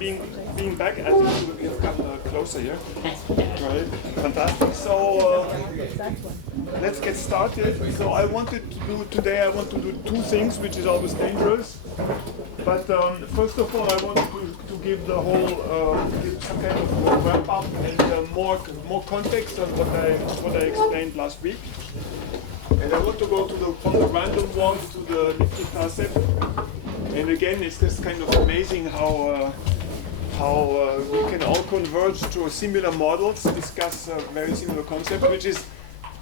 being back. I think you've come closer here. Right, fantastic. So let's get started. So I want to do two things, which is always dangerous. But first of all, I want to give the whole give some kind of wrap up and more context on what I explained last week. And I want to go from the random walk to the lifted concept. And again, it's just kind of amazing how we can all converge to similar models, discuss very similar concepts,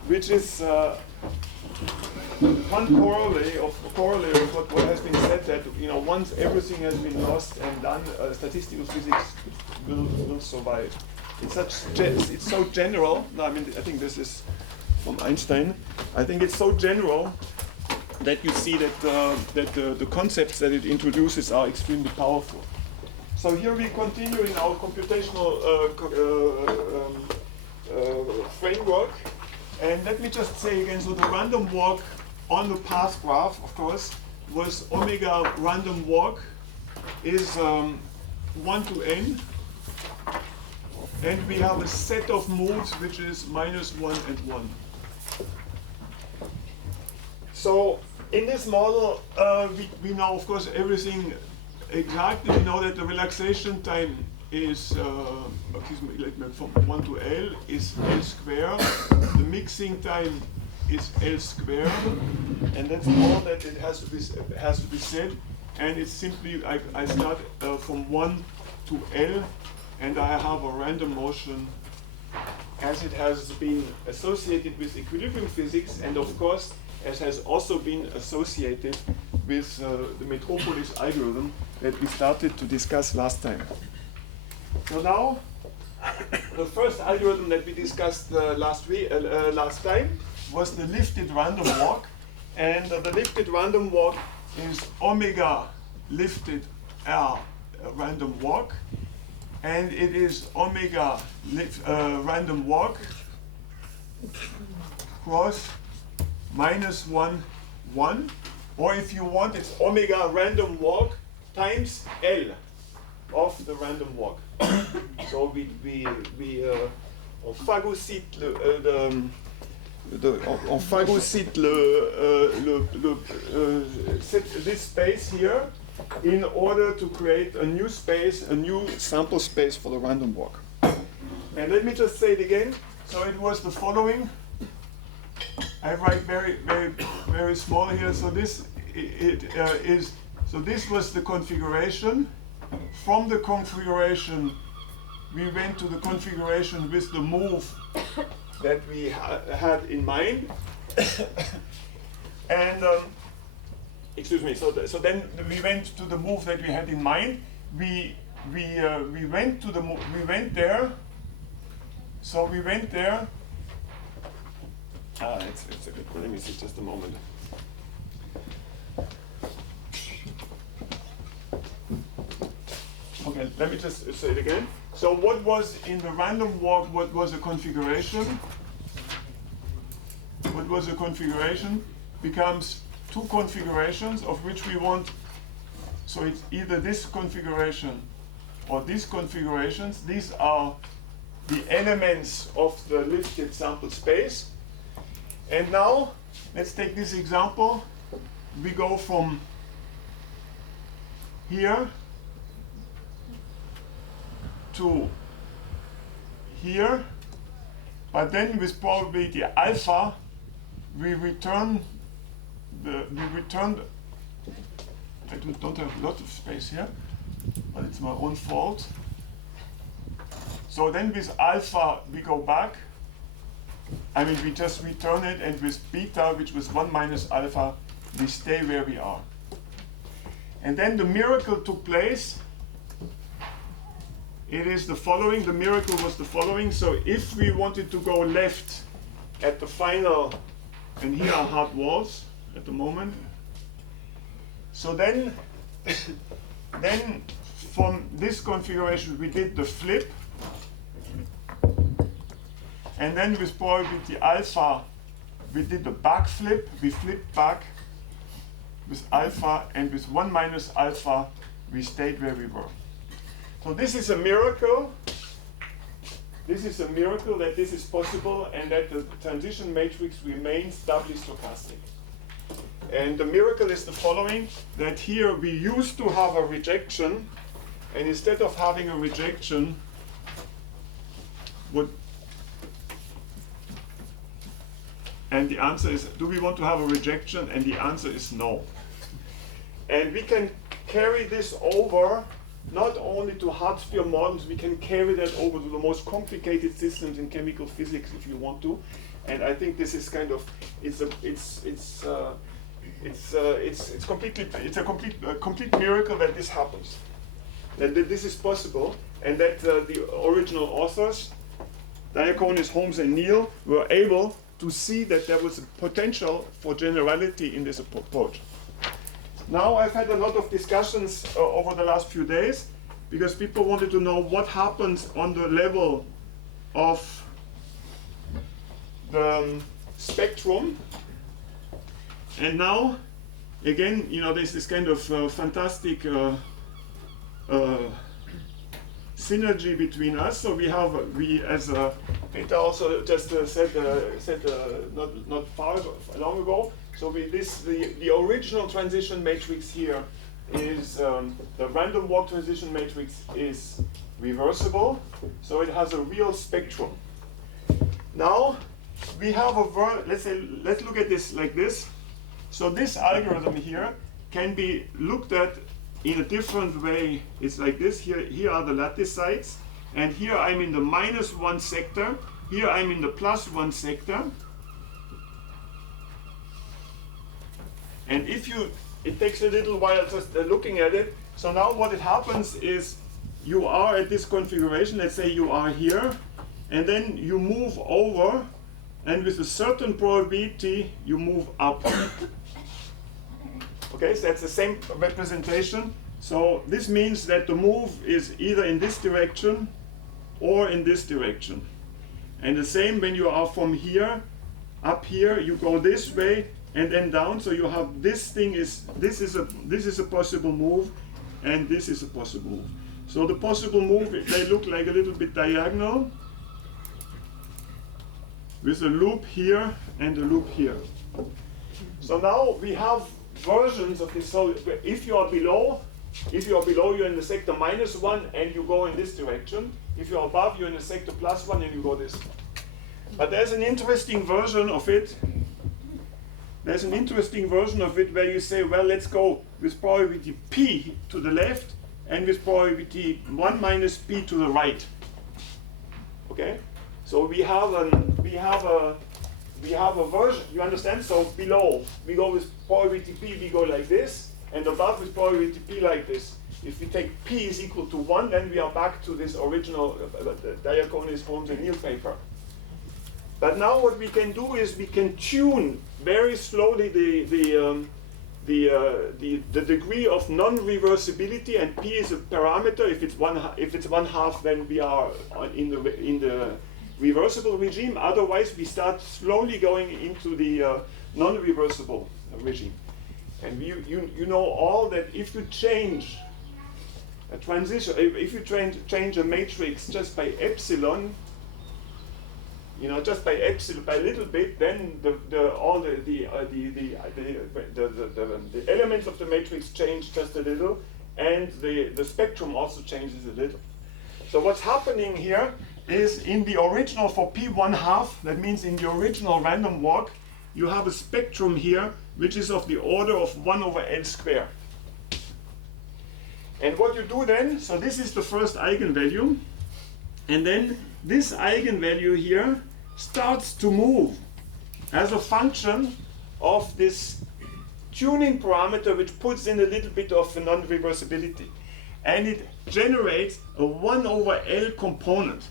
which is one corollary of what has been said, that once everything has been lost and done, statistical physics will survive. It's so general. I mean, I think this is from Einstein. I think it's so general that you see that the concepts that it introduces are extremely powerful. So here we continue in our computational framework. And let me just say again, so the random walk on the path graph, of course, was omega random walk is 1 to n. And we have a set of moves which is -1 and 1. So in this model, we know, of course, everything exactly. We know that the relaxation time is, from 1 to L is L squared. The mixing time is L squared, and that's all that it has to be said. And it's simply I start from 1 to L, and I have a random motion as it has been associated with equilibrium physics, and of course as has also been associated with the Metropolis algorithm that we started to discuss last time. So now, the first algorithm that we discussed last time was the lifted random walk, and the lifted random walk is omega lifted R random walk, and it is omega random walk cross -1, 1, or if you want, it's omega random walk times L of the random walk. So on phagocyte this space here in order to create a new space, a new sample space for the random walk. And let me just say it again. So it was the following. I write very, very, very small here. So this this was the configuration. From the configuration, we went to the configuration with the move that we had in mind. And excuse me. So then we went to the move that we had in mind. We went to the we went there. So we went there. It's a good one. Let me see just a moment. Okay, let me just say it again. So what was in the random walk, what was the configuration? What was the configuration? Becomes two configurations of which we want, so it's either this configuration or these configurations. These are the elements of the lifted sample space. And now, let's take this example. We go from here to here, but then with probability alpha, we return I don't have a lot of space here, but it's my own fault. So then with alpha, we go back. I mean, we just return it, and with beta, which was 1 minus alpha, we stay where we are. And then the miracle took place. It is the following. The miracle was the following. So if we wanted to go left at the final, and here are hard walls at the moment. So then, then from this configuration, we did the flip. And then with probability alpha, we did the back flip. We flipped back with alpha, and with 1 minus alpha, we stayed where we were. So this is a miracle. This is a miracle that this is possible and that the transition matrix remains doubly stochastic. And the miracle is the following, that here we used to have a rejection, and instead of having a rejection, and the answer is, do we want to have a rejection? And the answer is no. And we can carry this over not only to hard sphere models, we can carry that over to the most complicated systems in chemical physics if you want to. And I think this is kind of, it's a complete miracle that this happens, that this is possible, and that the original authors, Diaconis, Holmes, and Neal, were able to see that there was a potential for generality in this approach. Now I've had a lot of discussions over the last few days because people wanted to know what happens on the level of the spectrum. And now, again, you know, there's this kind of fantastic synergy between us. So we as Peter also just said not long ago. So the original transition matrix here is the random walk transition matrix is reversible, so it has a real spectrum. Now we have let's look at this like this. So this algorithm here can be looked at in a different way. It's like this. Here are the lattice sites, and here I'm in the -1 sector. Here I'm in the +1 sector. And it takes a little while just looking at it. So now what it happens is you are at this configuration. Let's say you are here, and then you move over, and with a certain probability you move up. Okay, so that's the same representation. So this means that the move is either in this direction or in this direction. And the same when you are from here, up here, you go this way and then down. So you have this is a possible move, and this is a possible move. So the possible move, they look like a little bit diagonal, with a loop here and a loop here. So now we have versions of this. So if you are below, you're in the sector -1 and you go in this direction. If you're above, you're in the sector +1 and you go this. But there's an interesting version of it. There's an interesting version of it where you say, well, let's go with probability p to the left and with probability 1 minus p to the right. Okay? So we have a version, you understand? So below, we go with probability p, we go like this, and above with probability p like this. If we take p is equal to 1, then we are back to this original Diaconis, Holmes, and Neal paper. But now what we can do is we can tune very slowly the degree of non-reversibility, and p is a parameter. If it's one half, then we are in the reversible regime. Otherwise, we start slowly going into the non-reversible regime. And you know all that if you change a transition, if you change a matrix just by epsilon, just by epsilon, by a little bit, then the elements of the matrix change just a little, and the spectrum also changes a little. So what's happening here is in the original for p1/2, that means in the original random walk, you have a spectrum here which is of the order of 1 over L squared. And what you do then, so this is the first eigenvalue, and then this eigenvalue here starts to move as a function of this tuning parameter which puts in a little bit of a non-reversibility. And it generates a 1 over L component.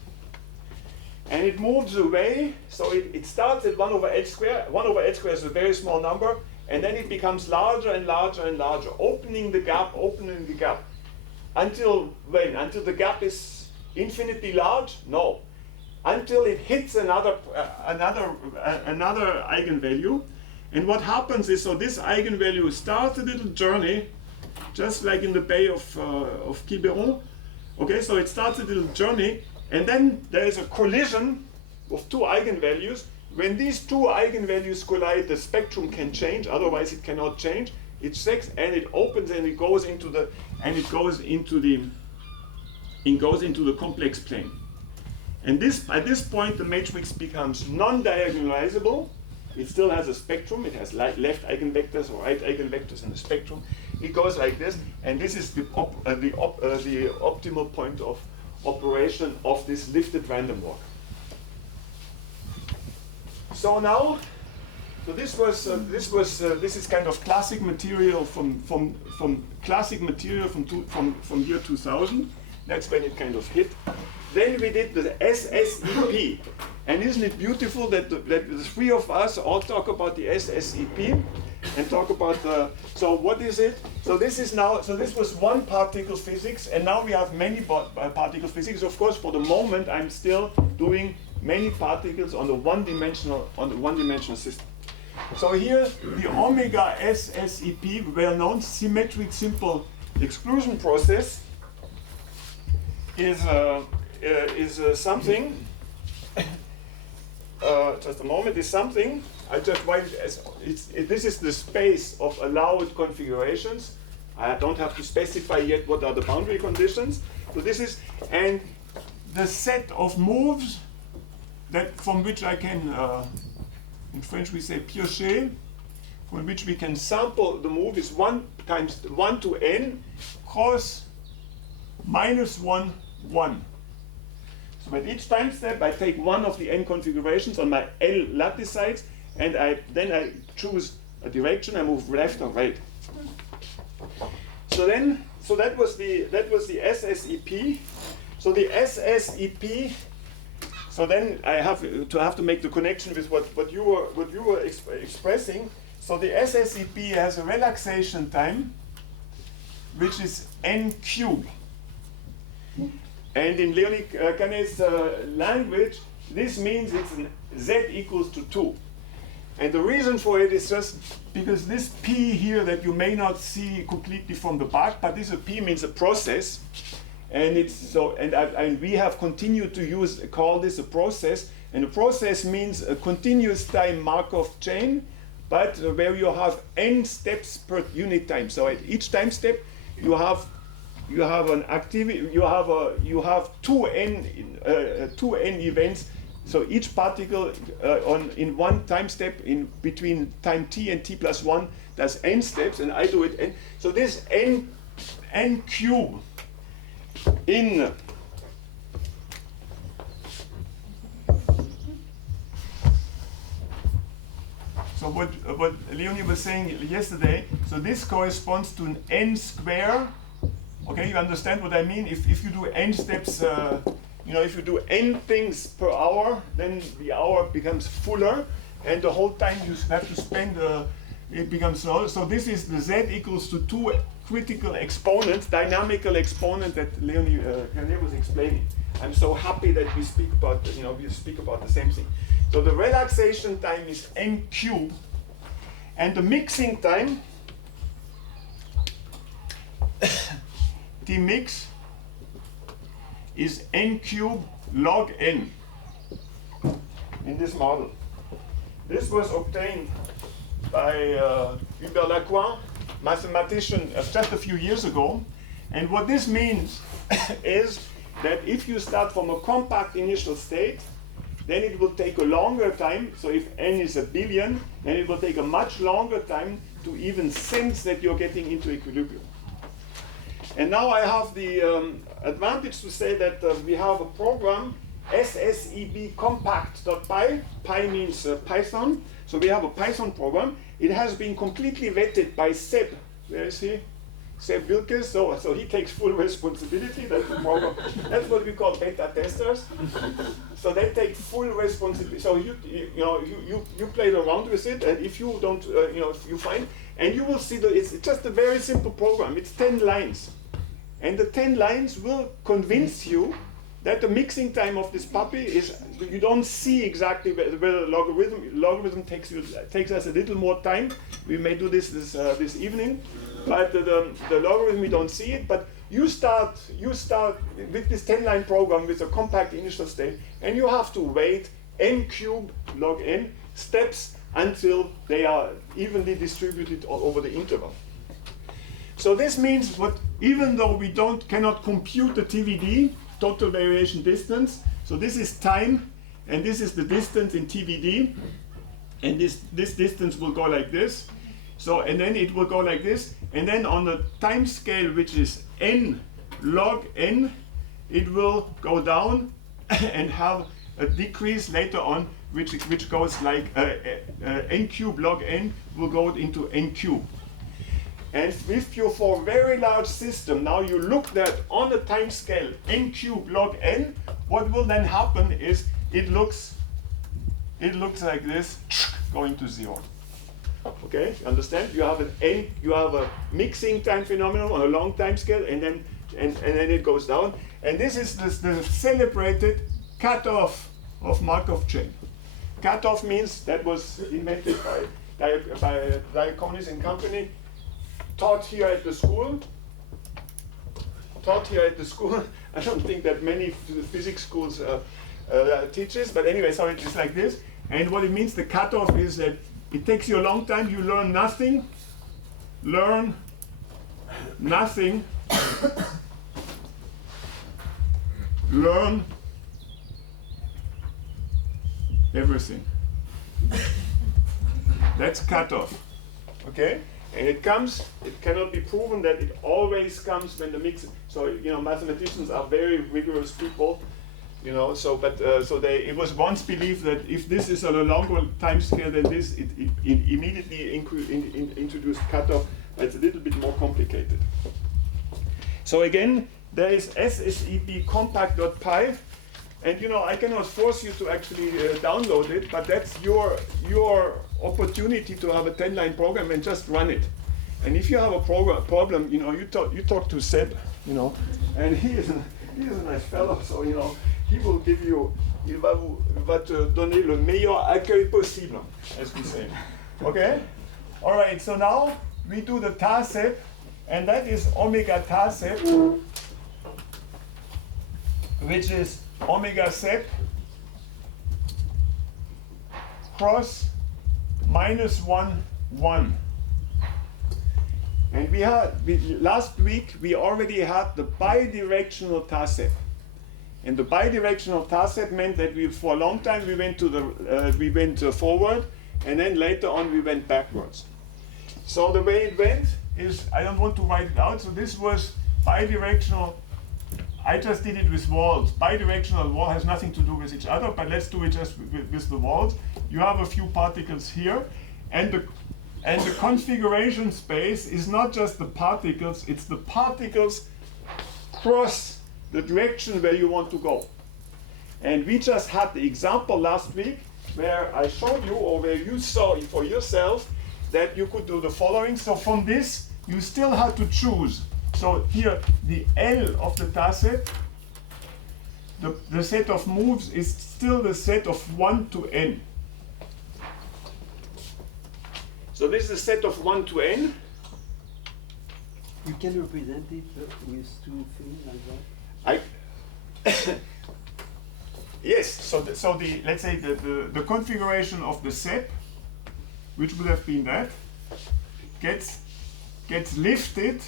And it moves away, so it starts at 1 over L squared. 1 over L squared is a very small number, and then it becomes larger and larger and larger, opening the gap. Until when? Until the gap is infinitely large? No. Until it hits another eigenvalue. And what happens is, so this eigenvalue starts a little journey, just like in the Bay of Quiberon, Okay, so it starts a little journey, and then there is a collision of two eigenvalues. When these two eigenvalues collide, the spectrum can change. Otherwise, it cannot change. It checks and it opens and it goes into the complex plane. And at this point, the matrix becomes non-diagonalizable. It still has a spectrum. It has left eigenvectors or right eigenvectors in the spectrum. It goes like this, and this is the optimal point of operation of this lifted random walk. So now, this is kind of classic material from year 2000. That's when it kind of hit. Then we did the SSEP, and isn't it beautiful that the three of us all talk about the SSEP and talk about the. So what is it? So this was one particle physics, and now we have many particle physics. Of course, for the moment, I'm still doing many particles on the one-dimensional system. So here, the omega SSEP, well-known symmetric simple exclusion process, is something. Just a moment. Is something. I just write it as this is the space of allowed configurations. I don't have to specify yet what are the boundary conditions. So this is and the set of moves that from which I can, in French we say piocher, from which we can sample the move is 1 times 1 to n cross minus 1, 1. So at each time step I take one of the n configurations on my L lattice sides, and then I choose a direction. I move left or right. So that was the SSEP. So the SSEP. So then I have to make the connection with what you were expressing. So the SSEP has a relaxation time, which is n cubed. And in Leonie Canet's language, this means it's z equals to 2. And the reason for it is just because this p here that you may not see completely from the back, but this p means a process. And it's so, and we have continued to call this a process. And a process means a continuous time Markov chain, but where you have n steps per unit time. So at each time step, you have an activity. You have two n events. So each particle in one time step in between time t and t plus 1 does n steps, and I do it n. So this n cube in so what Leonie was saying yesterday, so this corresponds to an n square. Okay, you understand what I mean? If you do n steps, if you do n things per hour, then the hour becomes fuller, and the whole time you have to spend, it becomes smaller. So this is the z equals to 2 critical exponents, dynamical exponent that Leonie Canet was explaining. I'm so happy that we speak about, the same thing. So the relaxation time is n cubed, and the mixing time, T mix, is n cubed log n in this model. This was obtained by Hubert Lacroix, mathematician, just a few years ago. And what this means is that if you start from a compact initial state, then it will take a longer time. So if n is 1 billion, then it will take a much longer time to even sense that you're getting into equilibrium. And now I have the advantage to say that we have a program, SSEB compact.py. Pi means Python. So we have a Python program. It has been completely vetted by Seb. Where is he? Seb Wilkes. So he takes full responsibility. That's the program. That's what we call beta testers. So they take full responsibility. So you played around with it, and if you don't, if you find, and you will see that it's just a very simple program. It's 10 lines. And the 10 lines will convince you that the mixing time of this puppy is, you don't see exactly where the logarithm takes us a little more time. We may do this evening, but the logarithm, we don't see it. But you start with this 10-line program with a compact initial state, and you have to wait n cubed log n steps until they are evenly distributed all over the interval. So this means even though we cannot compute the TVD, total variation distance, so this is time, and this is the distance in TVD, and this distance will go like this. So, and then it will go like this, and then on the time scale, which is n log n, it will go down and have a decrease later on, which goes like n cube log n will go into n cube. And if you, for a very large system, now you look that on the time scale n cube log n, what will then happen is it looks like this, going to 0. Okay, you understand? You have a mixing time phenomenon on a long time scale, and then it goes down. And this is the celebrated cutoff of Markov chain. Cutoff means that was invented by Diaconis and company, taught here at the school. I don't think that many physics schools teach this, but anyway, so it's like this. And what it means, the cutoff is that it takes you a long time, you learn nothing, learn everything. That's cutoff, okay? And it cannot be proven that it always comes when the mix, so, mathematicians are very rigorous people, it was once believed that if this is on a longer time scale than this, it immediately introduced cutoff. It's a little bit more complicated. So again, there is SSEP compact.py, and I cannot force you to actually download it, but that's your opportunity to have a 10-line program and just run it. And if you have a problem, you talk to Seb, and he is a nice fellow, so he will give you, il va te donner le meilleur accueil possible, as we say. Okay? All right, so now we do the TASEP, and that is omega TASEP, which is omega SEP cross -1, 1. And last week we already had the bidirectional TASEP. And the bidirectional TASEP meant that for a long time we went forward, and then later on we went backwards. So the way it went is, I don't want to write it out, so this was bidirectional. I just did it with walls. Bidirectional wall has nothing to do with each other, but let's do it just with the walls. You have a few particles here, and the configuration space is not just the particles, it's the particles cross the direction where you want to go. And we just had the example last week where I showed you, or where you saw for yourself, that you could do the following. So from this, you still had to choose. So here, the L of the TASEP, the set of moves is still the set of 1 to n. So this is a set of 1 to n. You can represent it with two things like that? Yes, so let's say the configuration of the SEP, which would have been that, gets lifted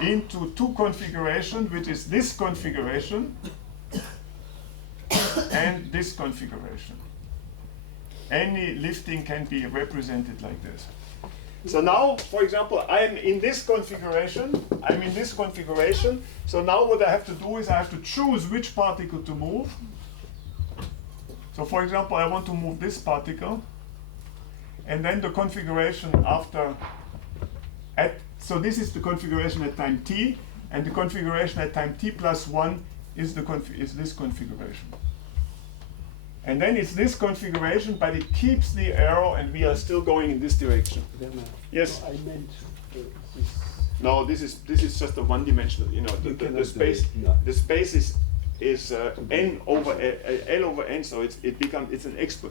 into two configurations, which is this configuration and this configuration. Any lifting can be represented like this. So now, for example, I'm in this configuration. So now what I have to do is I have to choose which particle to move. So for example, I want to move this particle. And then the configuration so this is the configuration at time t, and the configuration at time t plus 1 is this configuration. And then it's this configuration, but it keeps the arrow, and we are still going in this direction. Werner, yes? I meant this. No, this is just a one-dimensional. The space. No. The space is n over L over n. So it's an expo.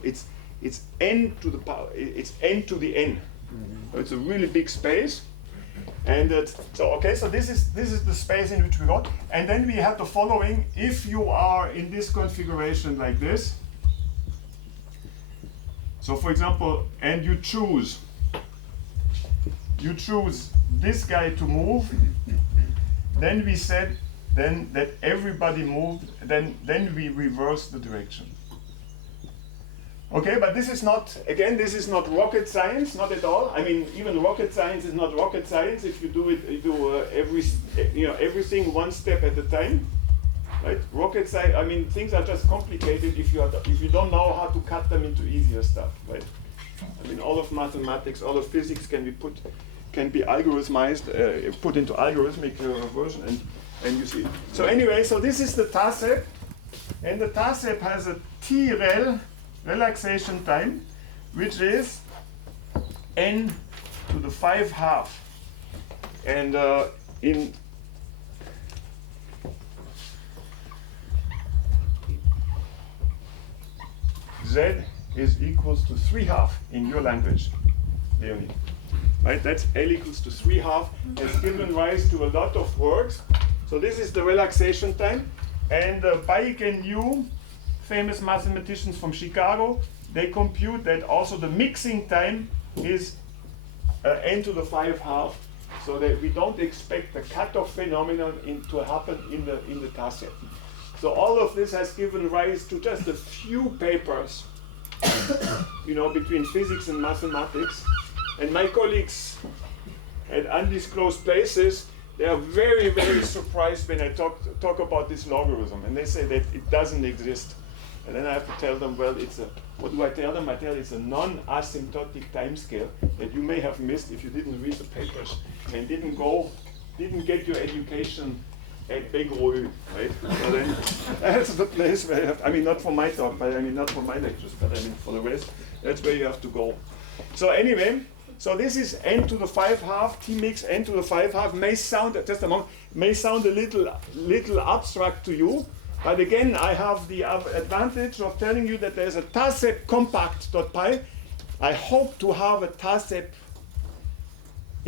It's n to the power. It's n to the n. Mm-hmm. So it's a really big space. And so this is the space in which we got. And then we have the following: if you are in this configuration like this, so for example, and you choose this guy to move, then we said then that everybody moved, then we reverse the direction. Okay, but this is not, again, this is not rocket science, not at all. I mean, even rocket science is not rocket science if you do it, everything one step at a time, right? Rocket science, I mean, things are just complicated if you don't know how to cut them into easier stuff, right? I mean, all of mathematics, all of physics can be algorithmized, put into algorithmic version, and you see. So anyway, so this is the TASEP, and the TASEP has a T-rel, relaxation time, which is n to the 5/2, and in z is equals to 3/2 in your language, Leonie. Right? That's L equals to 3/2. Has given rise to a lot of works. So this is the relaxation time, and Baik and Yu, famous mathematicians from Chicago, they compute that also the mixing time is n to the 5/2, so that we don't expect the cutoff phenomenon to happen in the TASEP. So all of this has given rise to just a few papers, between physics and mathematics. And my colleagues at undisclosed places, they are very, very surprised when I talk about this logarithm, and they say that it doesn't exist. And then I have to tell them, well, what do I tell them? I tell it's a non-asymptotic timescale that you may have missed if you didn't read the papers and didn't get your education at Begreux, right? So then, that's the place where you have, I mean, not for my talk, but I mean, not for my lectures, but I mean, for the rest, that's where you have to go. So anyway, so this is n to the 5/2, T mix n to the 5/2 may sound, just a moment, may sound a little abstract to you. But again, I have the advantage of telling you that there's a TASEP compact.py. I hope to have a TASEP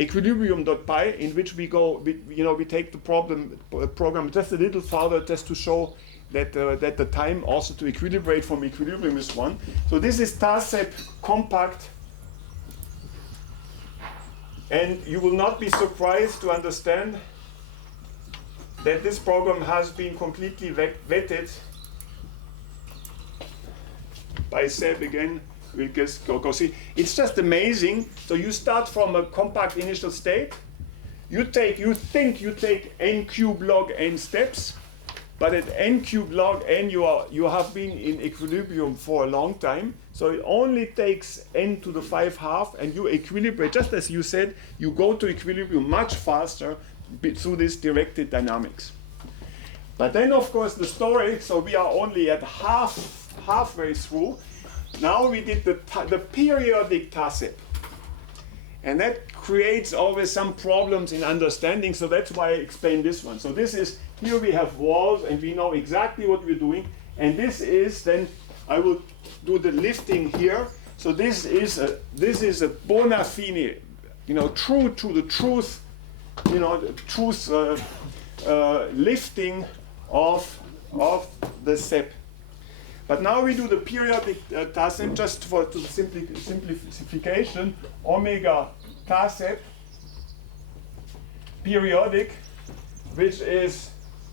equilibrium.py in which we go, we take the program just a little further, just to show that the time also to equilibrate from equilibrium is 1. So this is TASEP compact, and you will not be surprised to understand that this program has been completely vetted by Seb again. We'll just go see. It's just amazing. So you start from a compact initial state. You think you take n cubed log n steps, but at n cubed log n you have been in equilibrium for a long time. So it only takes n to the 5/2, and you equilibrate, just as you said, you go to equilibrium much faster through this directed dynamics. But then, of course, the story, so we are only at halfway through. Now we did the periodic TASEP. And that creates always some problems in understanding, so that's why I explained this one. So this is, here we have walls, and we know exactly what we're doing. And this is, then I will do the lifting here. So this is a bona fide, true to the truth, lifting of the SEP. But now we do the periodic TASEP, just for simplification. Omega TASEP periodic, which is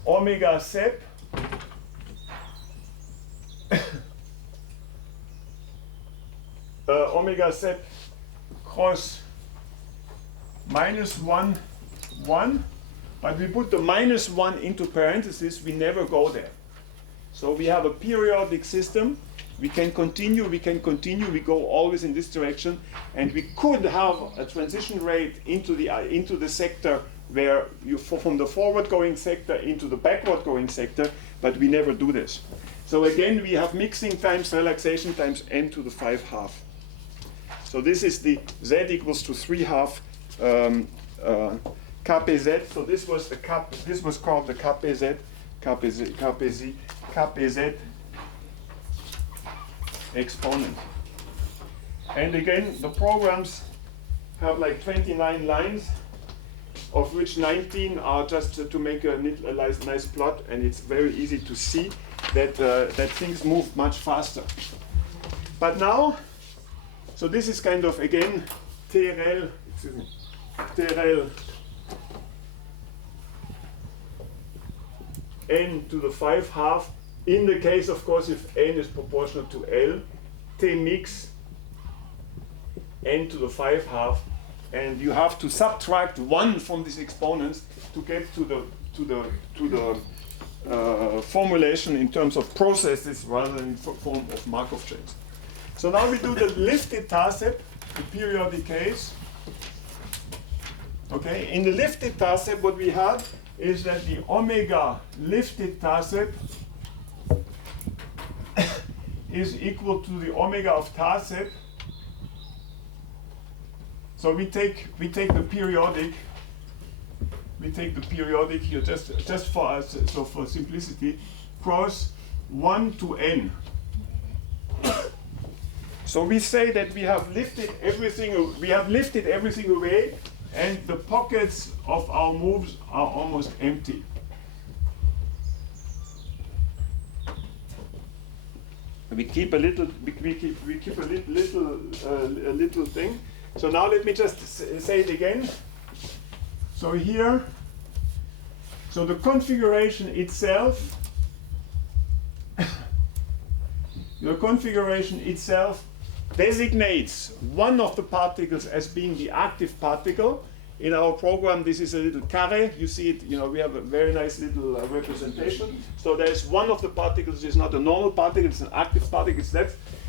omega SEP omega SEP cross -1, 1. But we put the -1 into parentheses, we never go there. So we have a periodic system. We can continue, we go always in this direction. And we could have a transition rate into the sector where you, from the forward-going sector into the backward-going sector, but we never do this. So again, we have mixing times, relaxation times, n to the 5/2. So this is the z equals to 3/2 KPZ. So this was called the KPZ exponent. And again, the programs have like 29 lines. of which 19 are just to make a nice plot, and it's very easy to see that, that things move much faster. But now, so this is kind of, again, TRL, excuse me, TRL n to the 5 half, in the case, of course, if n is proportional to L, T mix n to the 5 half, and you have to subtract 1 from these exponents to get to the formulation in terms of processes rather than in form of Markov chains. So now we do the lifted Tarsep, the periodic case. Okay, in the lifted Tarsep, what we have is that the omega lifted Tarsep is equal to the omega of Tarsep. So we take the periodic. We take the periodic here just for us, so for simplicity, cross 1 to n. So we say that we have lifted everything away, and the pockets of our moves are almost empty. We keep a little thing. So now let me just say it again. So here, so the configuration itself, designates one of the particles as being the active particle. In our program, this is a little carré. You see it, we have a very nice little representation. So there's one of the particles is not a normal particle, it's an active particle.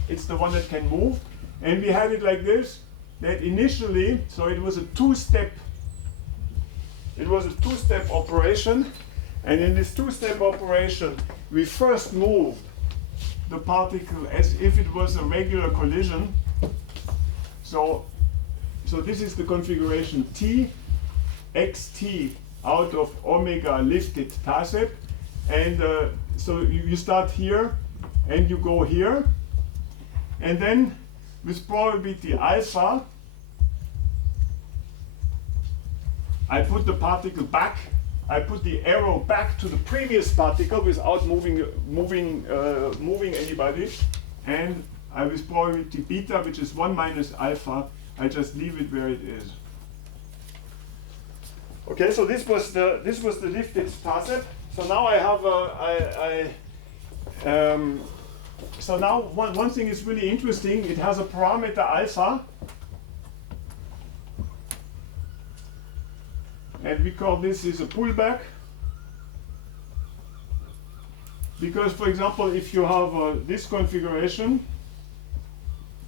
It's the one that can move. And we had it like this, that initially, so it was a two-step operation. And in this two-step operation, we first moved the particle as if it was a regular collision. So this is the configuration T, xt out of omega lifted Tarsep. And so you start here and you go here. And then with probability alpha, I put the particle back. I put the arrow back to the previous particle without moving anybody. And I with probability beta, which is 1 minus alpha, I just leave it where it is. Okay, so this was the lifted Tarsep. So now I have so now one thing is really interesting. It has a parameter alpha, and we call this is a pullback. Because, for example, if you have this configuration,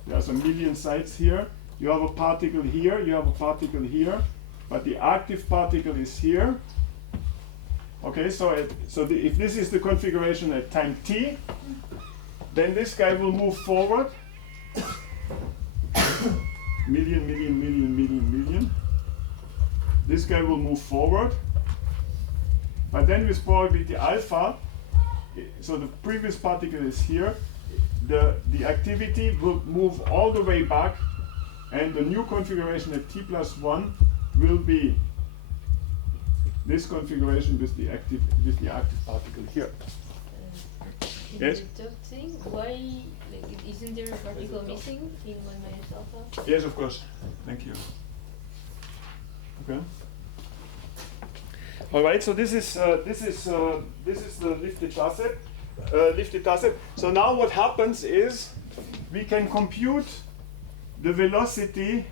there's a million sites here. You have a particle here, you have a particle here, but the active particle is here. Okay, so if this is the configuration at time t, then this guy will move forward. million. This guy will move forward. But then with probability alpha, so the previous particle is here, the activity will move all the way back, and the new configuration at t plus 1 will be this configuration with the active particle here. Yes? The third thing, why isn't there a particle missing in 1 minus alpha? Yes, of course. Thank you. Okay. All right. So this is the lifted Tarsep. So now what happens is we can compute the velocity,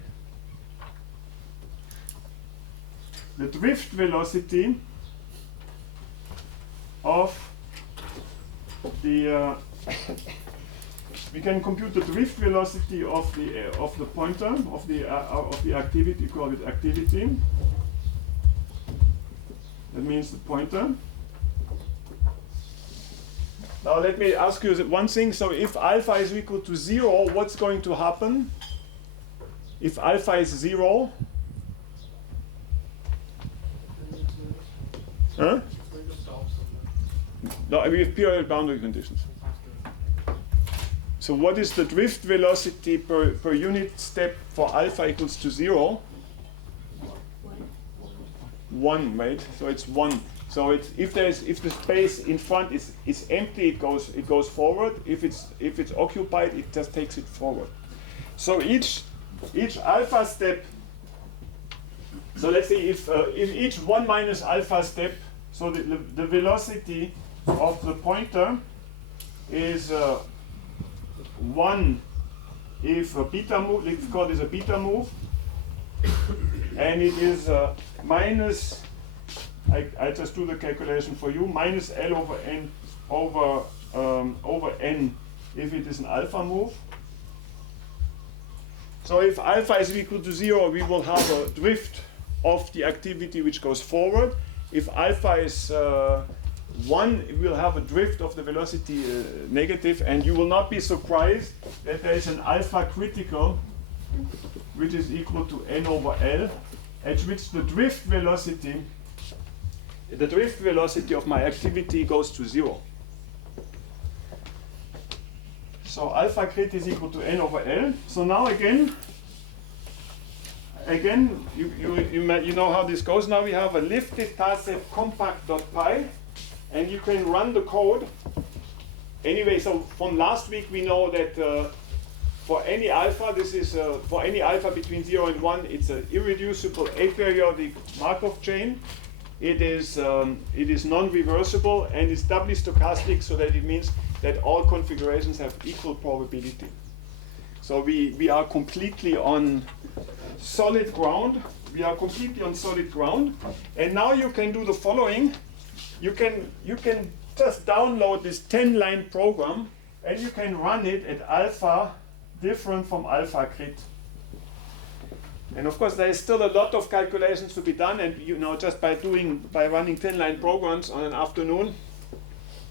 the drift velocity of the we can compute the drift velocity of the pointer of the activity. Call it activity. That means the pointer. Now let me ask you one thing. So if alpha is equal to 0, what's going to happen? If alpha is 0, huh? No, we have periodic boundary conditions. So what is the drift velocity per unit step for alpha equals to 0? 1, right? So it's 1. So it's if the space in front is empty, it goes forward. If it's occupied, it just takes it forward. So each alpha step. So let's say if each 1 minus alpha step, so the velocity of the pointer is 1 if a beta move, let's call this a beta move, and it is minus, I just do the calculation for you, minus L over N over N if it is an alpha move. So if alpha is equal to 0, we will have a drift of the activity which goes forward. If alpha is 1, we'll have a drift of the velocity negative, and you will not be surprised that there is an alpha critical which is equal to N over L, at which the drift velocity of my activity goes to 0. So alpha crit is equal to N over L. So now again, you know how this goes. Now we have a lifted TASEP compact.py, and you can run the code. Anyway, so from last week we know that for any alpha, this is for any alpha between 0 and 1, it's an irreducible aperiodic Markov chain. It is non-reversible, and it's doubly stochastic, so that it means that all configurations have equal probability. So we are completely on solid ground. We are completely on solid ground. And now you can do the following. You can just download this 10-line program, and you can run it at alpha different from alpha crit. And of course, there is still a lot of calculations to be done, and just by running 10-line programs on an afternoon,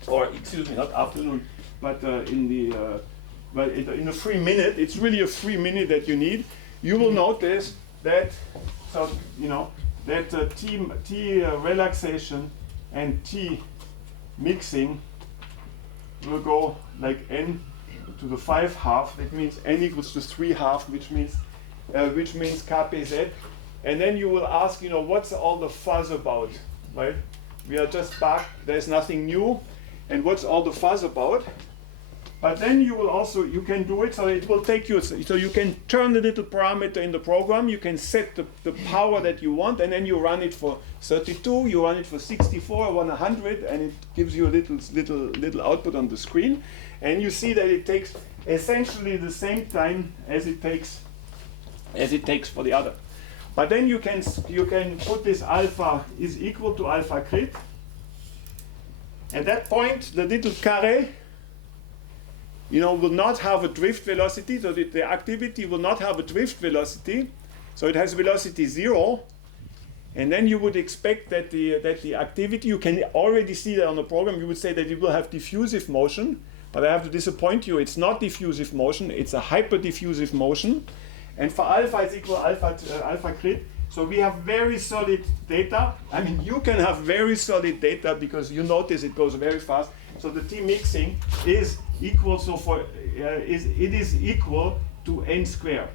or excuse me, not afternoon, but in a free minute, it's really a free minute that you need. You will notice that T relaxation and T mixing will go like n to the 5 half. That means n equals to 3 half, which means kpz. And then you will ask, what's all the fuzz about, right? We are just back. There's nothing new, and what's all the fuzz about? But then you can do it, so it will take you, so you can turn the little parameter in the program, you can set the power that you want, and then you run it for 32, you run it for 64, 100, and it gives you a little output on the screen. And you see that it takes essentially the same time as it takes for the other. But then you can put this alpha is equal to alpha crit. At that point, the little carré will not have a drift velocity, so the activity will not have a drift velocity, so it has velocity 0, and then you would expect that the activity, you can already see that on the program, you would say that it will have diffusive motion, but I have to disappoint you, it's not diffusive motion, it's a hyperdiffusive motion, and for alpha is equal alpha crit, so we have very solid data. I mean, you can have very solid data because you notice it goes very fast. So the T mixing is equal. So it is equal to n squared.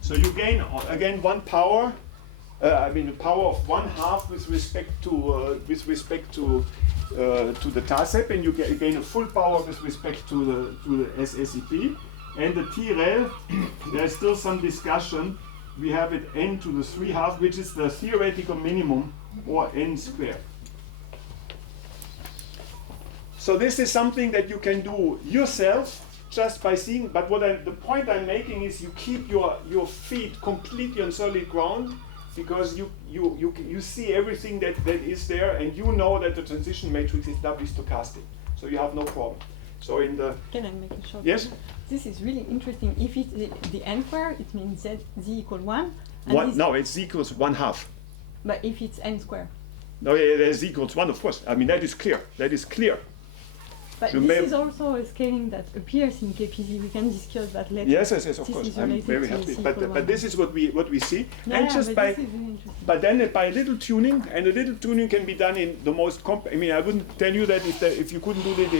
So you gain again one power. The power of 1/2 with respect to the TASEP, and you gain a full power with respect to the SSEP. And the T-rel, there's still some discussion. We have it n to the 3/2, which is the theoretical minimum, or n squared. So this is something that you can do yourself just by seeing, but the point I'm making is you keep your feet completely on solid ground, because you see everything that is there, and you know that the transition matrix is doubly stochastic. So you have no problem. So in the... Can I make a short? Yes? This is really interesting. If it's the n square, it means z equal 1. No, it's z equals 1/2. But if it's n square? No, yeah, z equals 1, of course. I mean, that is clear. That is clear. But this is also a scaling that appears in KPZ. We can discuss that later. Yes, of course. I'm very happy. But this is what we see. Yeah, and just but then by a little tuning, and a little tuning can be done in the most I mean, I wouldn't tell you that if you couldn't do it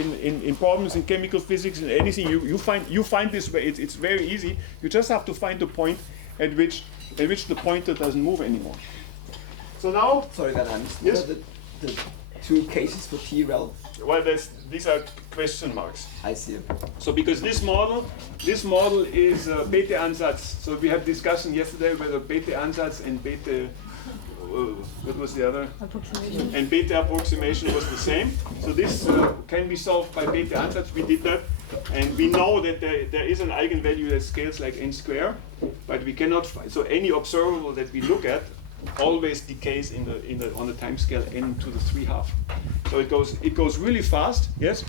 in problems in chemical physics and anything, you find this way. It's very easy. You just have to find the point at which the pointer doesn't move anymore. So now, Sorry, Werner, I missed Yes? the two cases for T-rel. well, these are question marks. I see. So because this model is Bethe-Ansatz. So we had discussion yesterday whether Bethe-Ansatz and Bethe, what was the other? Approximation. And Bethe approximation was the same. So this can be solved by Bethe-Ansatz. We did that. And we know that there is an eigenvalue that scales like n square, but we cannot so any observable that we look at always decays on the time scale n to the 3/2. So it goes really fast. Yes?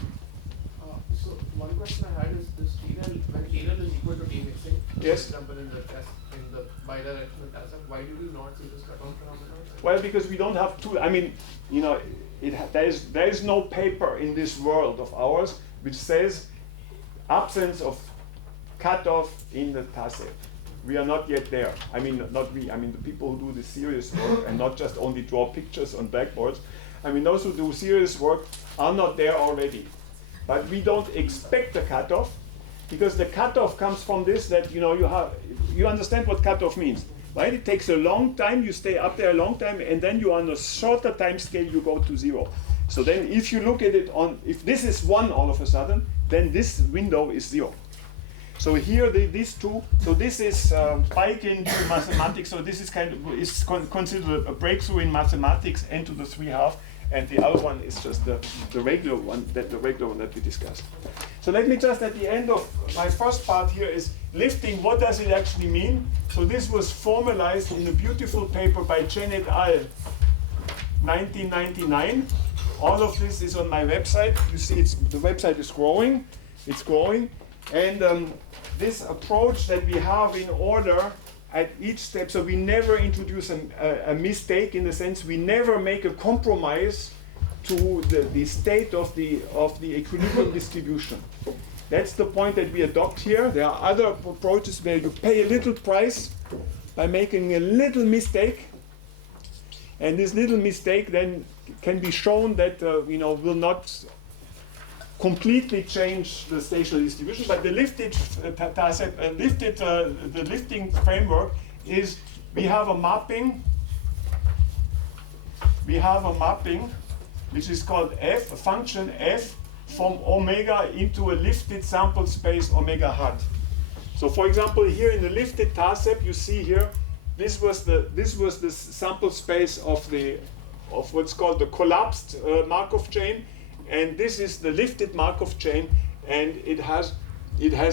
So one question I had is this T-rel, when T-rel is equal to T mixing, Yes. for example in the bidirectional tensor, why do we not see this cut-off phenomenon? Well, because we don't have two. I mean, you know, there is no paper in this world of ours which says absence of cutoff in the tacet. We are not yet there. I mean, not we. I mean, the people who do the serious work and not just only draw pictures on blackboards. I mean, those who do serious work are not there already. But we don't expect a cutoff because the cutoff comes from this that you understand what cutoff means, right? It takes a long time. You stay up there a long time, and then you on a shorter time scale you go to 0. So then, if you look at it if this is 1 all of a sudden, then this window is 0. So here these two. So this is Pike into mathematics. So this is considered a breakthrough in mathematics n to the 3/2, and the other one is just the regular one that we discussed. So let me just at the end of my first part here is lifting. What does it actually mean? So this was formalized in a beautiful paper by Chen et al. 1999. All of this is on my website. You see, the website is growing. It's growing. And this approach that we have in order at each step, so we never introduce a mistake in the sense we never make a compromise to the state of the equilibrium distribution. That's the point that we adopt here. There are other approaches where you pay a little price by making a little mistake, and this little mistake then can be shown that will not completely change the stationary distribution, but the the lifting framework is we have a mapping which is called f, a function f from omega into a lifted sample space omega hat. So for example, here in the lifted tacep, you see here this was the sample space of what's called the collapsed Markov chain. And this is the lifted Markov chain, and it has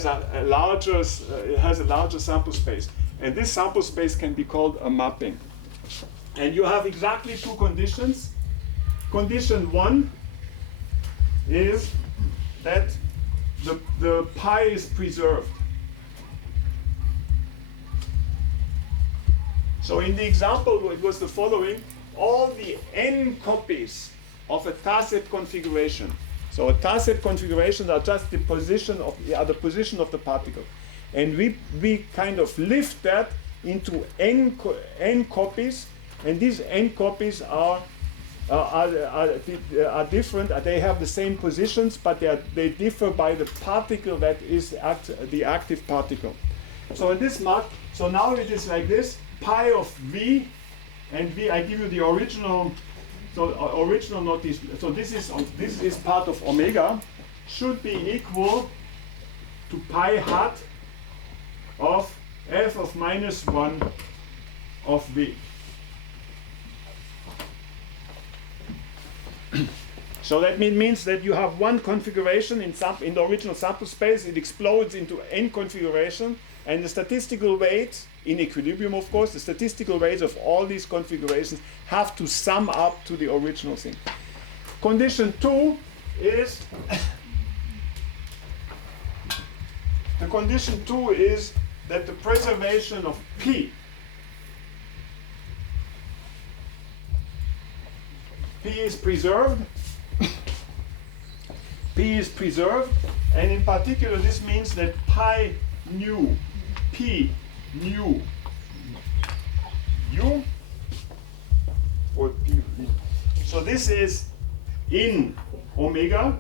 a larger sample space. And this sample space can be called a mapping. And you have exactly two conditions. Condition 1 is that the pi is preserved. So in the example, it was the following: all the n copies of a tacet configuration. So a tacet configurations are just the position of the particle, and we kind of lift that into n copies, and these n copies are different. They have the same positions, but they differ by the particle that is the active particle. So in this mark, so now it is like this: pi of v, and v. I give you the original. So original notice. So this is part of omega should be equal to pi hat of f of -1 of v. So that means that you have one configuration in the original sample space. It explodes into n configuration, and the statistical weight in equilibrium, of course, the statistical weights of all these configurations have to sum up to the original thing. Condition 2 is that the preservation of P is preserved. P is preserved, and in particular this means that pi nu P nu u or P. So this is in omega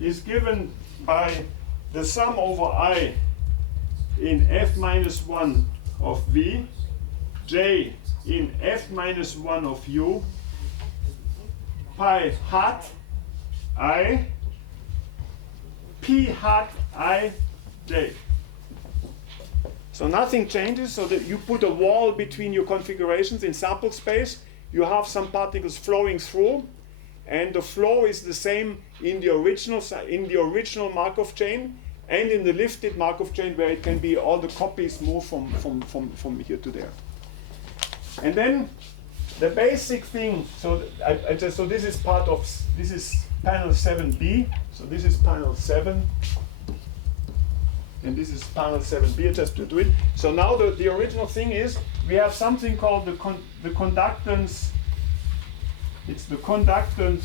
is given by the sum over I in f minus 1 of v j in f minus 1 of u pi hat I p hat I j. So nothing changes, so that you put a wall between your configurations in sample space, you have some particles flowing through, and the flow is the same in the original Markov chain and in the lifted Markov chain, where it can be all the copies move from here to there. And then the basic thing, so so this is part of, this is panel 7b, so this is panel 7, and this is panel 7b, just to do it. So now the original thing is, we have something called the conductance, it's the conductance,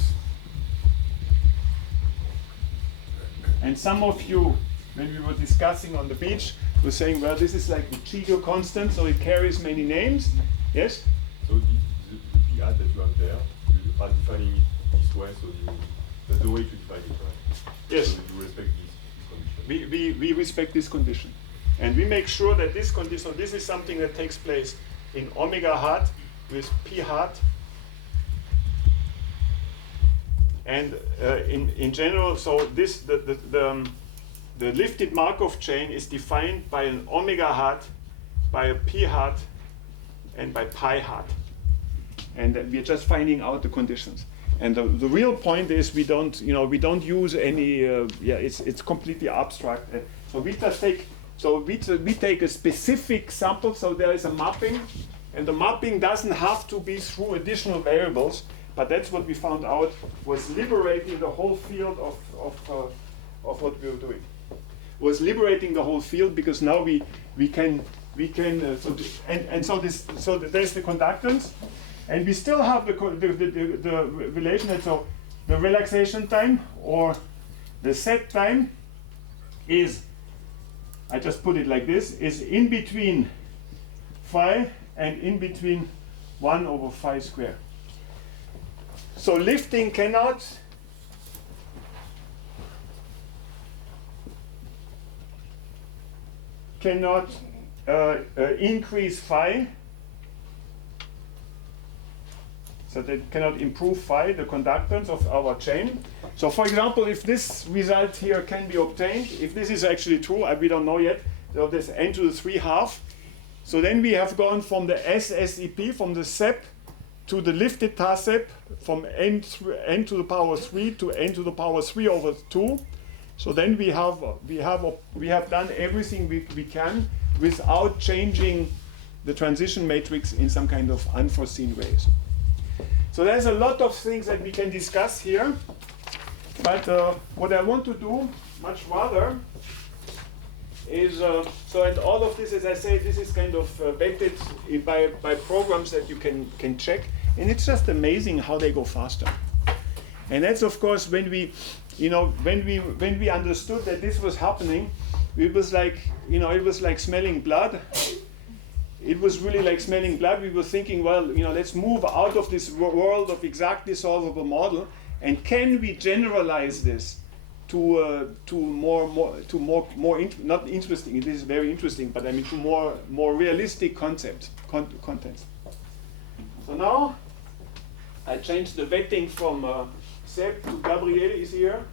and some of you, when we were discussing on the beach, were saying, well, this is like the Chigo constant, so it carries many names. Yes? So the P hat that you have there, you are defining it this way, so that's the way to define it, right? Yes. So you respect this condition. We respect this condition. And we make sure that this condition, so this is something that takes place in omega hat with P hat. And in general, so this the lifted Markov chain is defined by an omega hat, by a P hat, and by pi hat. And we're just finding out the conditions. And the real point is we don't use any it's completely abstract. So we just take we take a specific sample, so there is a mapping, and the mapping doesn't have to be through additional variables, but that's what we found out was liberating the whole field of what we were doing. Was liberating the whole field, because now we can so there's the conductance, and we still have the relation that, so the relaxation time or the set time is, I just put it like this, is in between phi and in between 1 over phi squared. So lifting cannot increase phi, so that cannot improve phi, the conductance of our chain. So for example, if this result here can be obtained, if this is actually true, we don't know yet, so this n to the 3 half, so then we have gone from the SSEP, from the SEP, to the lifted TASEP, from n to the power 3 to n to the power 3 over 2. So then we have done everything we can without changing the transition matrix in some kind of unforeseen ways. So there's a lot of things that we can discuss here, but what I want to do much rather is, so and all of this, as I say, this is kind of vetted by programs that you can check, and it's just amazing how they go faster. And that's of course when we understood that this was happening, it was like, it was like smelling blood. It was really like smelling blood. We were thinking, well, let's move out of this world of exactly solvable model, and can we generalize this to not interesting. It is very interesting, but I mean to more realistic contents. So now I changed the vetting from Seb to Gabriel is here.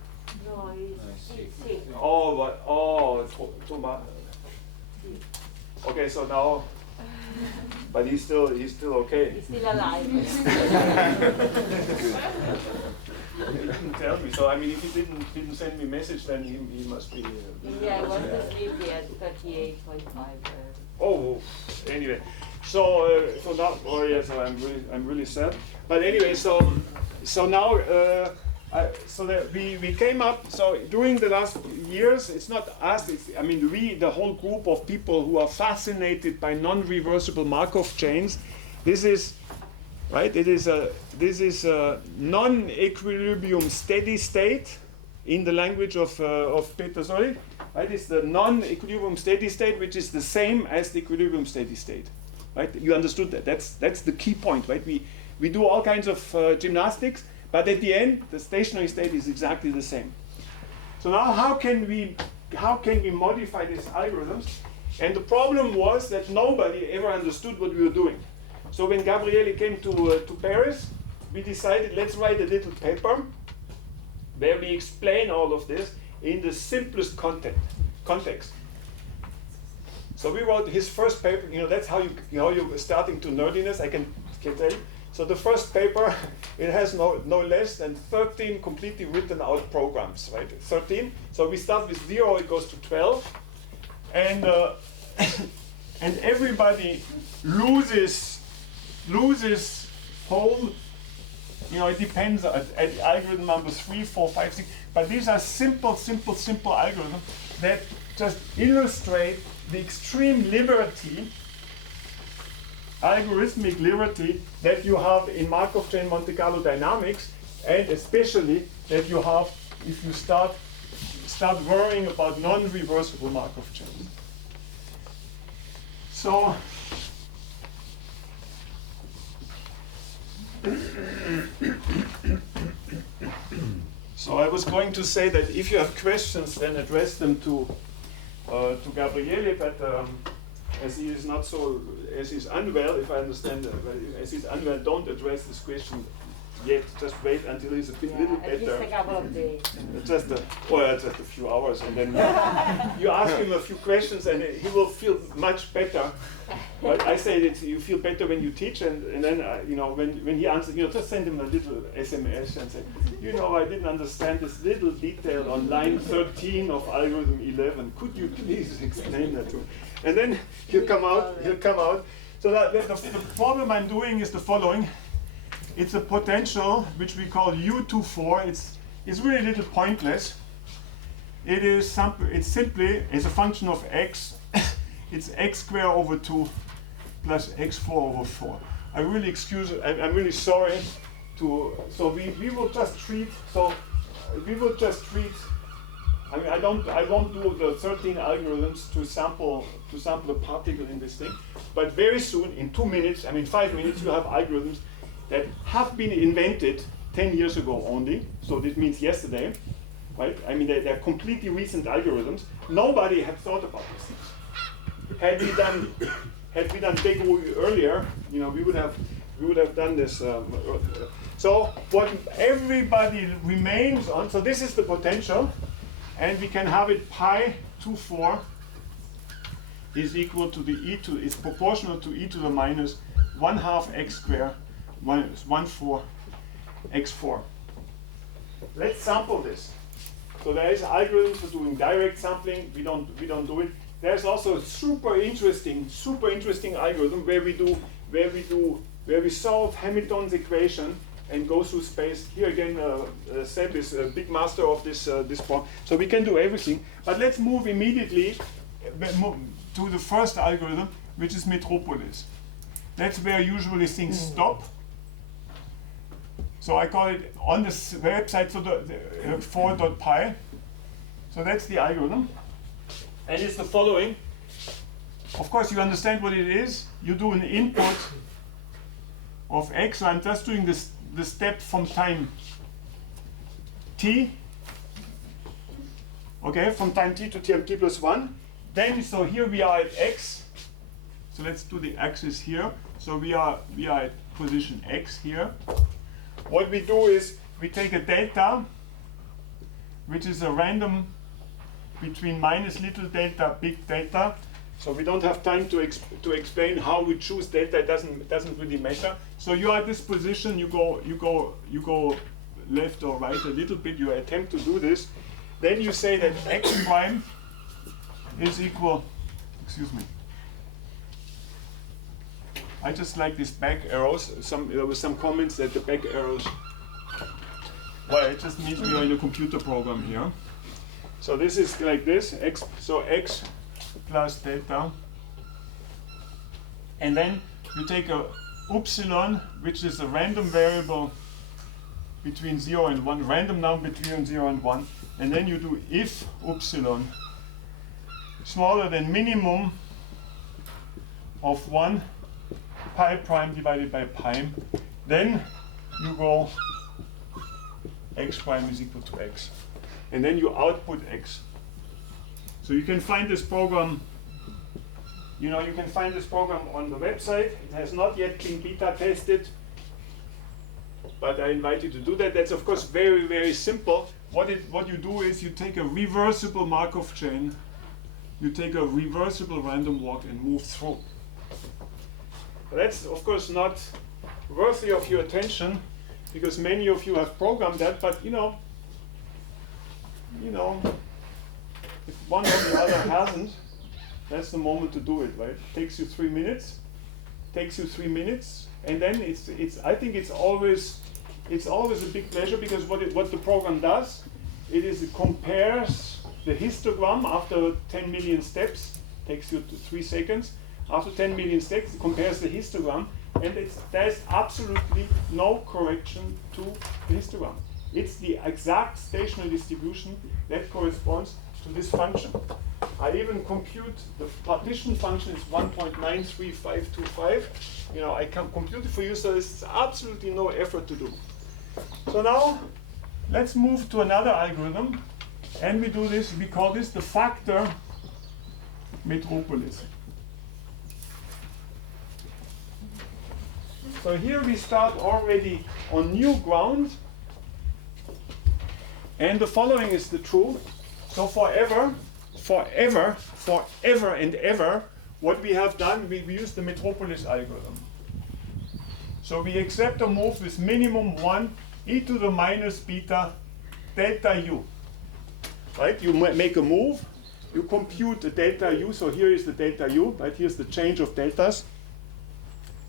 No, it's sick. Okay, so now, but he's still okay. He's still alive. He didn't tell me. So I mean, if he didn't send me a message, then he must be. Yeah, I was asleep at 38.5. Oh, anyway, so now, so I'm really sad. But anyway, so now. So that we came up, so during the last years, it's not us, I mean the whole group of people who are fascinated by non-reversible Markov chains. This is, right, this is a non-equilibrium steady state in the language of Peter Solly. Right, it's the non-equilibrium steady state, which is the same as the equilibrium steady state. Right, you understood that, that's the key point, right? We do all kinds of gymnastics, but at the end, the stationary state is exactly the same. So now, how can we modify these algorithms? And the problem was that nobody ever understood what we were doing. So when Gabriele came to Paris, we decided, let's write a little paper where we explain all of this in the simplest context. So we wrote his first paper. That's how you're starting to nerdiness. I can tell you. So the first paper, it has no less than 13 completely written out programs, right? 13. So we start with 0, it goes to 12, and and everybody loses home. It depends at algorithm number 3, 4, 5, 6. But these are simple algorithms that just illustrate the extreme liberty, algorithmic liberty that you have in Markov chain Monte Carlo dynamics, and especially that you have if you start worrying about non-reversible Markov chains. So I was going to say that if you have questions, then address them to Gabriele, but as he is unwell, if I understand, as he's unwell, don't address this question yet. Just wait until he's a little better. At least a couple of days. Just a few hours, and then you ask him a few questions, and he will feel much better. But I say that you feel better when you teach, and then when he answers, just send him a little SMS and say, I didn't understand this little detail on line 13 of algorithm 11. Could you please explain that to me? And then he'll come out. So the problem I'm doing is the following. It's a potential which we call U24. It's really a little pointless. It's simply as a function of x. It's x squared over 2 plus x4 over 4. I'm really sorry so we will just treat. I won't do the 13 algorithms to sample a particle in this thing, but very soon, in 2 minutes, 5 minutes, you have algorithms that have been invented 10 years ago only. So this means yesterday, right? They're completely recent algorithms. Nobody had thought about these things. Had we done Begu earlier, we would have done this. So what everybody remains on. So this is the potential. And we can have it pi 2,4 is equal to is proportional to e to the minus 1/2 x squared minus 1/4 x4. Let's sample this. So there is algorithms for doing direct sampling. We don't do it. There's also a super interesting algorithm where we solve Hamilton's equation and go through space. Here again, Seb is a big master of this problem. So we can do everything. But let's move immediately to the first algorithm, which is Metropolis. That's where usually things stop. So I call it on this website for the 4.pi. So that's the algorithm. And it's the following. Of course, you understand what it is. You do an input of x. So I'm just doing the step from time t. Okay, from time t to t plus 1. Then, so here we are at x. So let's do the axis here. So we are at position x here. What we do is we take a delta, which is a random between minus little delta, big delta. So we don't have time to explain how we choose delta. It doesn't really matter. So you are at this position. You go left or right a little bit. You attempt to do this. Then you say that x prime is equal. Excuse me. I just like these back arrows. There were some comments that the back arrows. Well, it just means we are in a computer program here. So this is like this. X plus delta, and then you take a epsilon, which is a random variable between 0 and 1, random number between 0 and 1, and then you do if epsilon smaller than minimum of 1 pi prime divided by pi, then you go x prime is equal to x, and then you output x. So you can find this program You know, you can find this program on the website. It has not yet been beta tested, but I invite you to do that. That's of course very, very simple. What you do is you take a reversible Markov chain, you take a reversible random walk and move through. That's of course not worthy of your attention because many of you have programmed that, but you know, if one or the other hasn't, that's the moment to do it, right? It takes you 3 minutes. And then I think it's always a big pleasure because what the program does, it compares the histogram after 10 million steps, takes you to 3 seconds. After 10 million steps, it compares the histogram, and there's absolutely no correction to the histogram. It's the exact stationary distribution that corresponds to this function. I even compute the partition function is 1.93525. You know, I can compute it for you, so there's absolutely no effort to do. So now, let's move to another algorithm, and we call this the factor metropolis. So here we start already on new ground, and the following is the truth. So forever and ever, what we have done, we use the metropolis algorithm. So we accept a move with minimum 1 e to the minus beta delta u. Right? You make a move, you compute the delta u, so here is the delta u, right? Here's the change of deltas.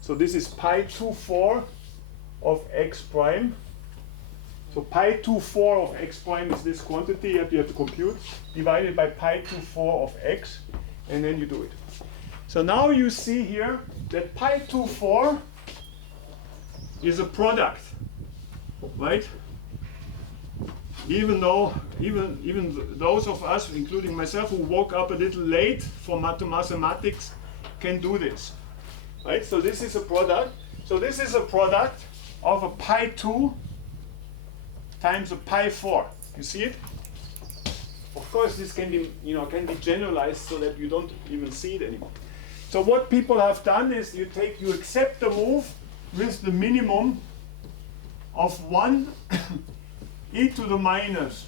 So this is pi 2/4 of x prime. So pi 2/4 of x prime is this quantity that you have to compute, divided by pi 2/4 of x, and then you do it. So now you see here that pi 2/4 is a product, right? Even those of us, including myself, who woke up a little late for mathematics, can do this, right? So this is a product. So this is a product of a pi 2 times a pi 4. You see it? Of course, this can be, can be generalized so that you don't even see it anymore. So what people have done is you accept the move with the minimum of 1 e to the minus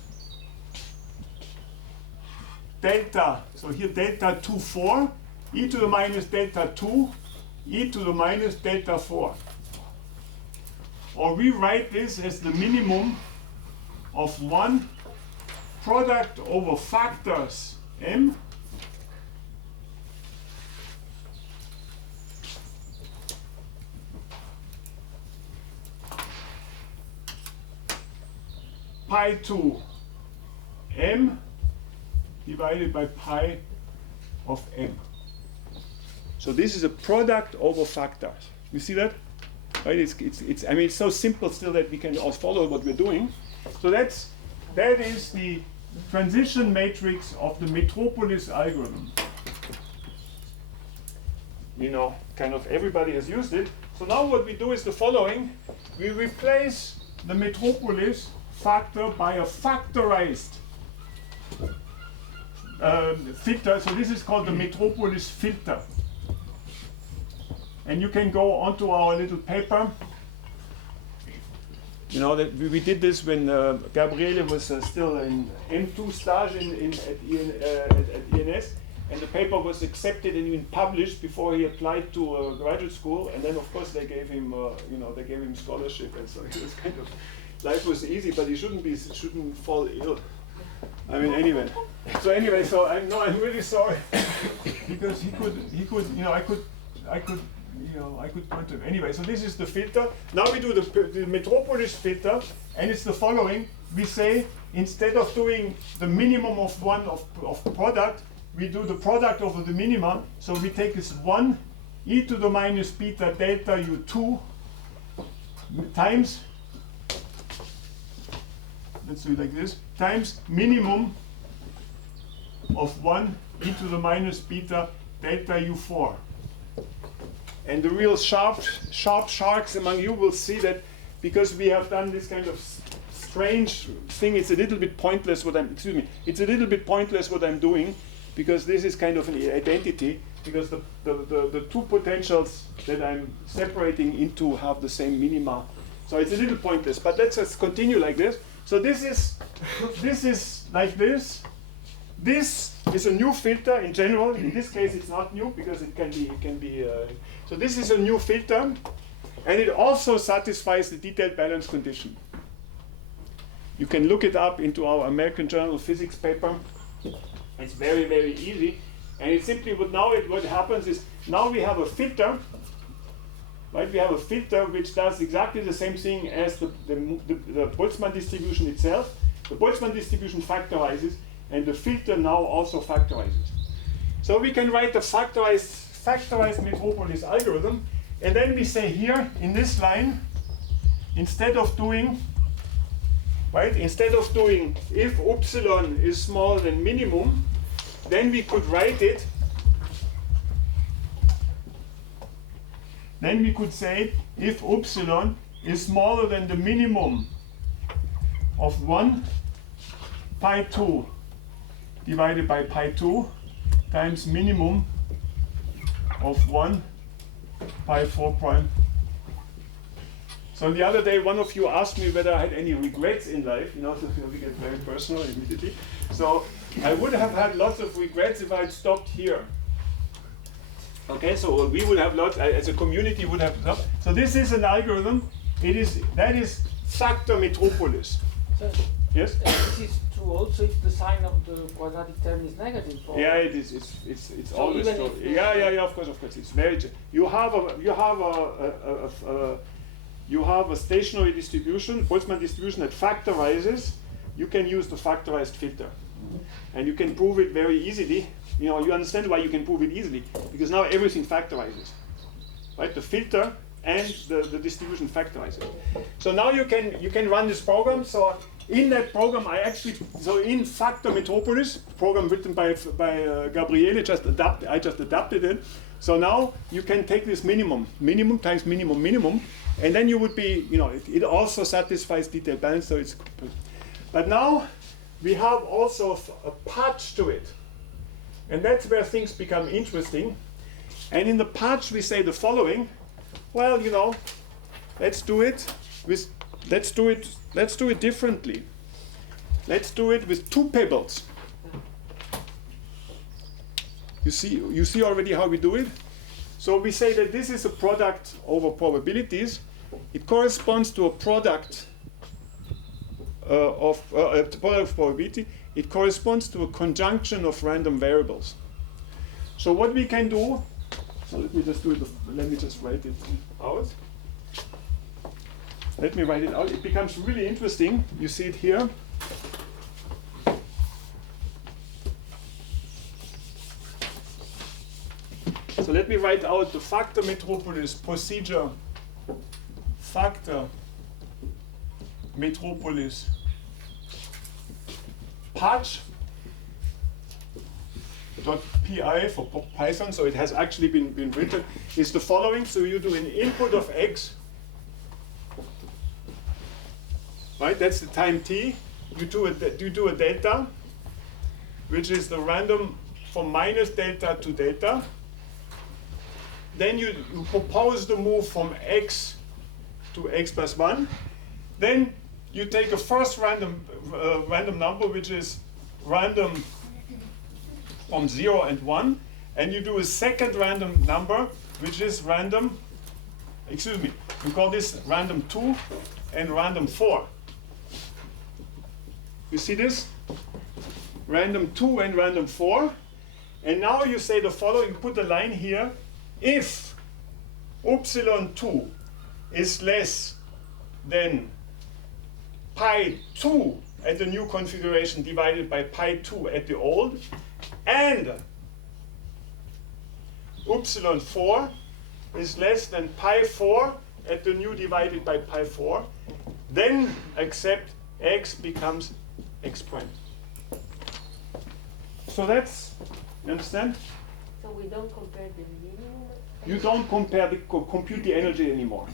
delta. So here delta 2/4 e to the minus delta 2 e to the minus delta 4. Or we write this as the minimum of 1 product over factors m pi 2 m divided by pi of m. So this is a product over factors. You see that? Right? It's so simple still that we can all follow what we're doing. So that is the transition matrix of the metropolis algorithm. Kind of everybody has used it. So now what we do is the following. We replace the metropolis factor by a factorized filter. So this is called the metropolis filter. And you can go onto our little paper. That we did this when Gabriele was still in M2 stage at ENS, and the paper was accepted and even published before he applied to graduate school. And then, of course, they gave him, scholarship, and so he was kind of, life was easy, but he shouldn't fall ill. I mean, anyway. So I'm really sorry because he could, I could point to him. Anyway, so this is the filter. Now we do the metropolis filter, and it's the following. We say, instead of doing the minimum of one of product, we do the product over the minimum. So we take this 1 e to the minus beta delta u2 times, let's do it like this, times minimum of 1 e to the minus beta delta u4. And the real sharp sharks among you will see that because we have done this kind of strange thing, it's a little bit pointless what I'm doing, because this is kind of an identity, because the two potentials that I'm separating into have the same minima. So it's a little pointless, but let's just continue like this. So this is like this. This is a new filter in general. In this case, it's not new because it can be. So this is a new filter, and it also satisfies the detailed balance condition. You can look it up into our American Journal of Physics paper. It's very, very easy, and it simply what happens is now we have a filter. Right, we have a filter which does exactly the same thing as the Boltzmann distribution itself. The Boltzmann distribution factorizes, and the filter now also factorizes. So we can write a factorized metropolis algorithm, and then we say here in this line, instead of doing if epsilon is smaller than minimum, then we could write it. Then we could say if epsilon is smaller than the minimum of 1 pi 2 divided by pi 2 times minimum of 1 pi 4 prime. So the other day one of you asked me whether I had any regrets in life, so we get very personal immediately. So I would have had lots of regrets if I had stopped here. Okay, so we would have lots, as a community would have lots. So this is an algorithm. That is factor metropolis. So yes? This is true also if the sign of the quadratic term is negative. Yeah, it is. It's so always even true. if Yeah, of course. It's very. You have a stationary distribution, Boltzmann distribution that factorizes. You can use the factorized filter, and you can prove it very easily. You understand why you can prove it easily, because now everything factorizes, right? The filter and the distribution factorizes. So now you can run this program. So in that program, in factor metropolis, program written by Gabriele, I just adapted it. So now you can take this minimum times minimum, and then you would be, it also satisfies detailed balance. So it's, but now we have also a patch to it. And that's where things become interesting. And in the patch we say the following. Well, let's do it differently. Let's do it with two pebbles. You see already how we do it? So we say that this is a product over probabilities. It corresponds to a product of probability. It corresponds to a conjunction of random variables. So what we can do, so let me just write it out. Let me write it out. It becomes really interesting. You see it here. So let me write out the factor metropolis procedure. Factor metropolis patch .pi for Python, so it has actually been written, is the following. So you do an input of x, right? That's the time t. You do a delta, which is the random from minus delta to delta. Then you propose the move from x to x plus 1. Then you take a first random number, which is random from 0 and 1, and you do a second random number, which is random, we call this random 2 and random 4. You see this? Random 2 and random 4. And now you say the following, you put the line here, if epsilon 2 is less than pi 2 at the new configuration divided by pi 2 at the old, and epsilon 4 is less than pi 4 at the new divided by pi 4, then accept x becomes x prime. So that's, you understand? So we don't compare the minimum? You don't compute the energy anymore.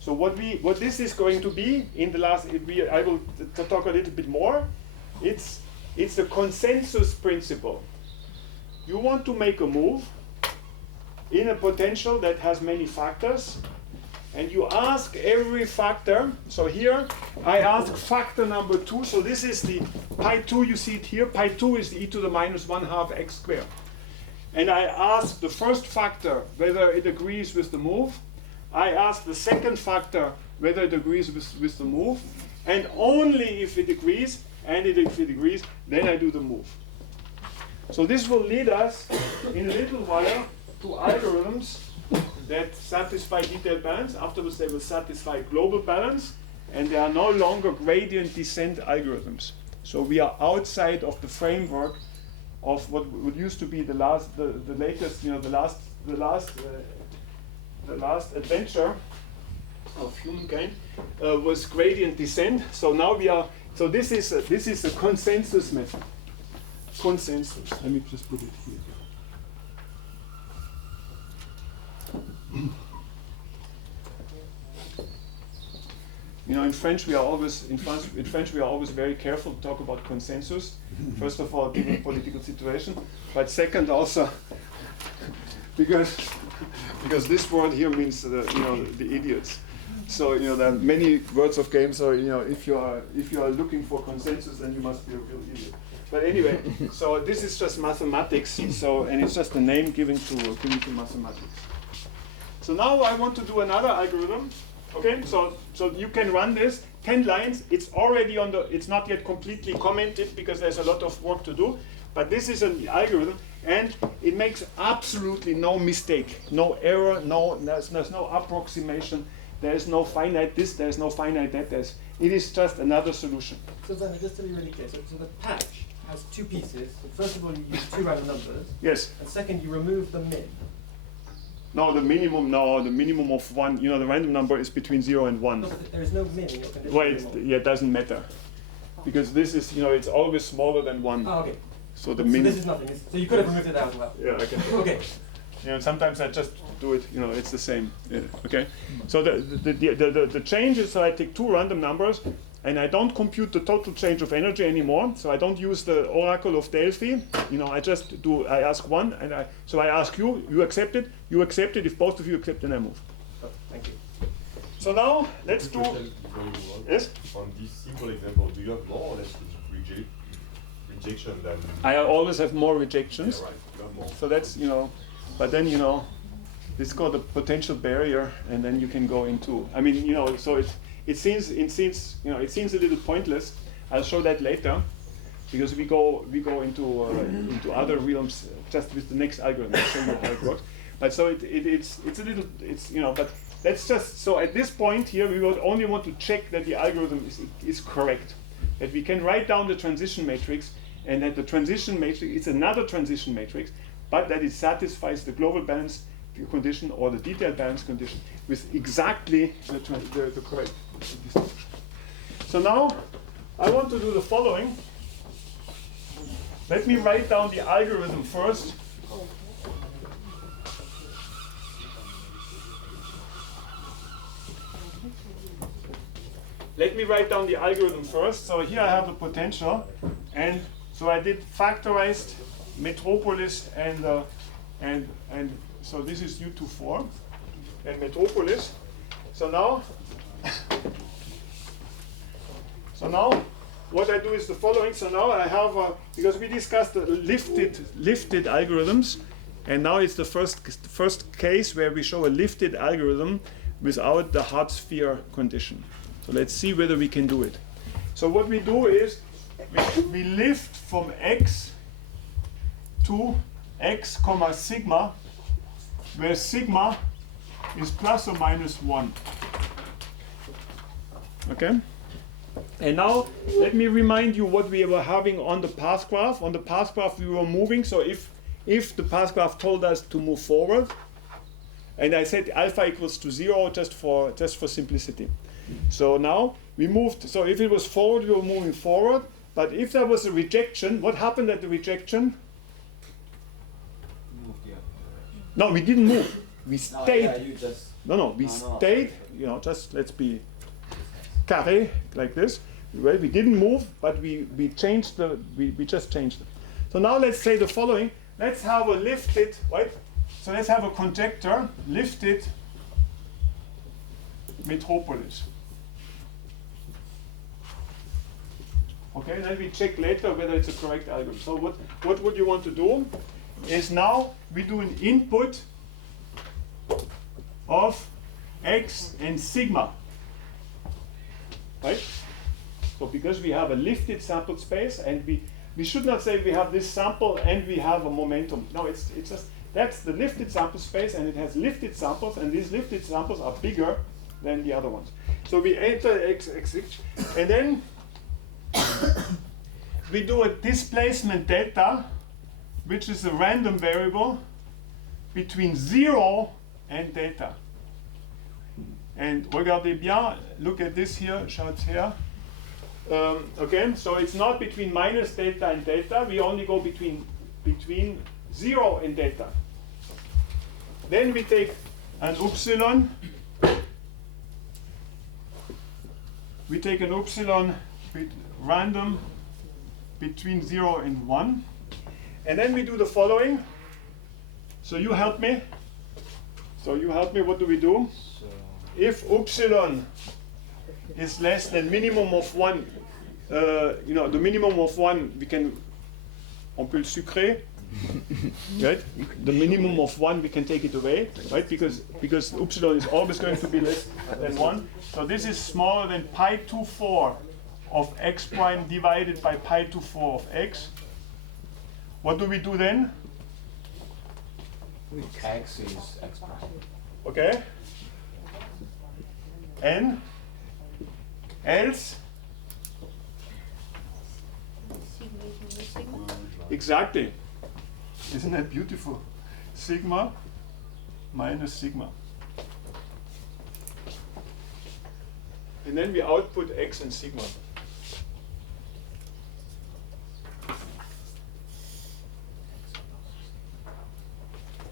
So what this is going to be in the last, I will talk a little bit more. It's the consensus principle. you want to make a move in a potential that has many factors, and you ask every factor. So here I ask factor number 2. So this is the pi 2, you see it here. Pi 2 is the e to the minus 1/2 x squared. And I ask the first factor whether it agrees with the move. I ask the second factor whether it agrees with the move. And only if it agrees, if it agrees, then I do the move. So this will lead us in a little while to algorithms that satisfy detailed balance. Afterwards they will satisfy global balance, and they are no longer gradient descent algorithms. So we are outside of the framework of what used to be the last adventure of humankind was gradient descent. So now we are. So this is a consensus method. Consensus. Let me just put it here. You know, in French we are always very careful to talk about consensus. First of all, given political situation, but second also because this word here means the idiots. So there are many words of game. So if you are looking for consensus, then you must be a real idiot. But anyway, so this is just mathematics. So and it's just a name given to mathematics. So now I want to do another algorithm. Okay, so you can run this 10 lines. It's already it's not yet completely commented because there's a lot of work to do. But this is an algorithm, and it makes absolutely no mistake, no error, there's no approximation. There's no finite this, there's no finite that. It is just another solution. So then, just to be really clear, so the patch has two pieces. So first of all, you use two random numbers. Yes. And second, you remove the min. No, the minimum of 1. The random number is between 0 and 1. No, but there is no min in your condition. Well, it doesn't matter, because this is it's always smaller than 1. Oh, okay. So the So min. this is nothing. So you could have removed it out as well. Yeah, I can. Okay. Sometimes I just do it. It's the same. Yeah, okay. So the change is, so I take two random numbers, and I don't compute the total change of energy anymore. So I don't use the oracle of Delphi. I just do. I ask one, and I ask you. You accept it. You accept it. If both of you accept, then I move. Oh, thank you. So now let's do. Yes. On this simple example, do you have more or less rejection than? I always have more rejections. Yeah, right. You have more. So that's but then this is called a potential barrier, and then you can go into. So it seems a little pointless. I'll show that later, because we go into other realms just with the next algorithm. I'll show you how it works. But so it's a little but that's just so at this point here we would only want to check that the algorithm is correct, that we can write down the transition matrix, and that the transition matrix is another transition matrix, but that it satisfies the global balance condition or the detailed balance condition with exactly the correct distribution. So now I want to do the following. Let me write down the algorithm first. Let me write down the algorithm first. So here I have the potential, and so I did factorized Metropolis and so this is U24 and Metropolis. So now what I do is the following. So now I have because we discussed the lifted algorithms, and now it's the first case where we show a lifted algorithm without the hard sphere condition. So let's see whether we can do it. So what we do is we lift from x to x comma sigma, where sigma is plus or minus 1. Okay? And now let me remind you what we were having on the path graph. On the path graph we were moving, so if the path graph told us to move forward, and I said alpha equals to 0 just for simplicity. So now we moved, so if it was forward, we were moving forward, but if there was a rejection, what happened at the rejection? No, we didn't move. We stayed. We stayed. Just let's be carré like this. Well, we didn't move, but we changed we just changed it. So now let's say the following. let's have a lifted, right? So let's have a conjecture, lifted metropolis. Okay, then we check later whether it's a correct algorithm. So what would you want to do is now we do an input of x and sigma, right? So because we have a lifted sample space, and we should not say we have this sample and we have a momentum. No, it's just that's the lifted sample space, and it has lifted samples, and these lifted samples are bigger than the other ones. So we enter x, and then we do a displacement delta, which is a random variable between 0 and delta. And regardez bien, look at this here, shots here. Again, so it's not between minus delta and delta, we only go between 0 and delta. Then we take an upsilon. We take an upsilon with random between 0 and 1. And then we do the following. So you help me. What do we do? If upsilon is less than minimum of 1, the minimum of 1, on peut le sucrer, right? The minimum of 1, we can take it away, right? Because upsilon is always going to be less than 1. So this is smaller than pi 2/4 of x prime divided by pi 2/4 of x. What do we do then? X is x prime. Okay. And else? Sigma is minus sigma. Exactly. Isn't that beautiful? Sigma minus sigma. And then we output x and sigma.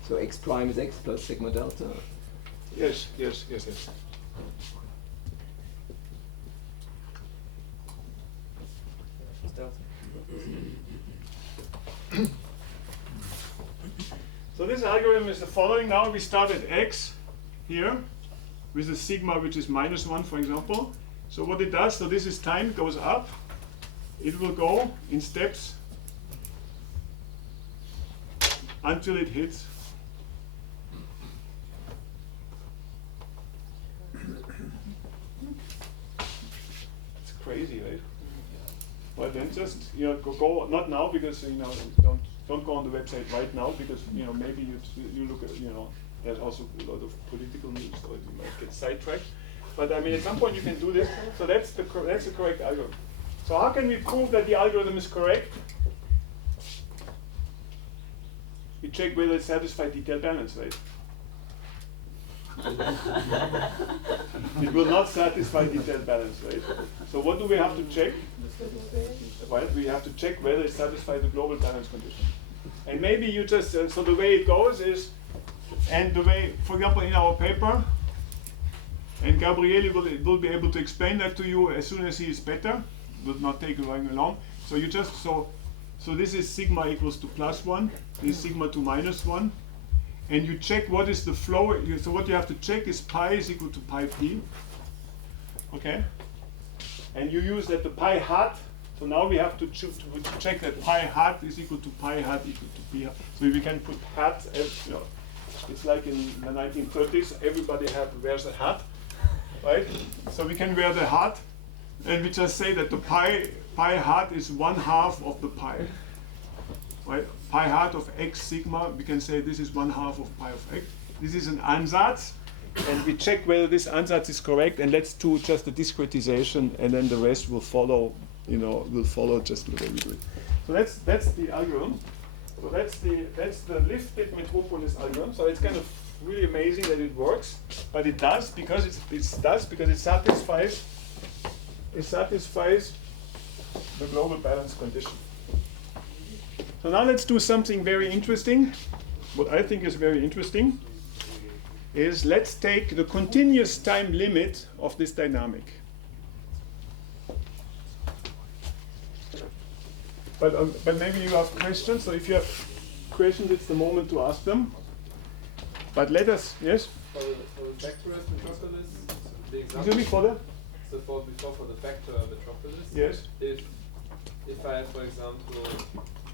So x prime is x plus sigma delta. Yes. So this algorithm is the following. Now we start at x here with a sigma which is -1, for example. So what it does, so this is time, goes up. It will go in steps until it hits it's crazy, right? Well, then just go not now, because don't go on the website right now, because maybe you look at there's also a lot of political news, so you might get sidetracked. But I mean, at some point you can do this. So that's the correct algorithm. So how can we prove that the algorithm is correct? We check whether it satisfies detailed balance, right? It will not satisfy detailed balance, right? So what do we have to check? Right, we have to check whether it satisfies the global balance condition. And maybe you just, so the way it goes is, and the way, for example, in our paper, and Gabriele will be able to explain that to you as soon as he is better. It will not take very long. So you just, so this is sigma equals to +1, this is sigma to -1. And you check what is the flow. So what you have to check is pi is equal to pi p. Okay? And you use that the pi hat. So now we have to check that pi hat is equal to pi hat equal to p hat. So we can put hat as, it's like in the 1930s, everybody wears a hat, right? So we can wear the hat, and we just say that the pi hat is 1/2 of the pi. Right? Pi hat of x sigma, we can say this is 1/2 of pi of x. This is an ansatz, and we check whether this ansatz is correct, and let's do just the discretization, and then the rest will follow, will follow just the way we do it. So that's the algorithm. So that's the lifted metropolis algorithm. So it's kind of really amazing that it works, but it does because it satisfies the global balance condition. So now let's do something very interesting. What I think is very interesting is let's take the continuous time limit of this dynamic. But maybe you have questions. So if you have questions, it's the moment to ask them. But let us, yes? For the vectorless metropolis, the example. Excuse me, for the? So for the vector metropolis, Yes. If I have, for example,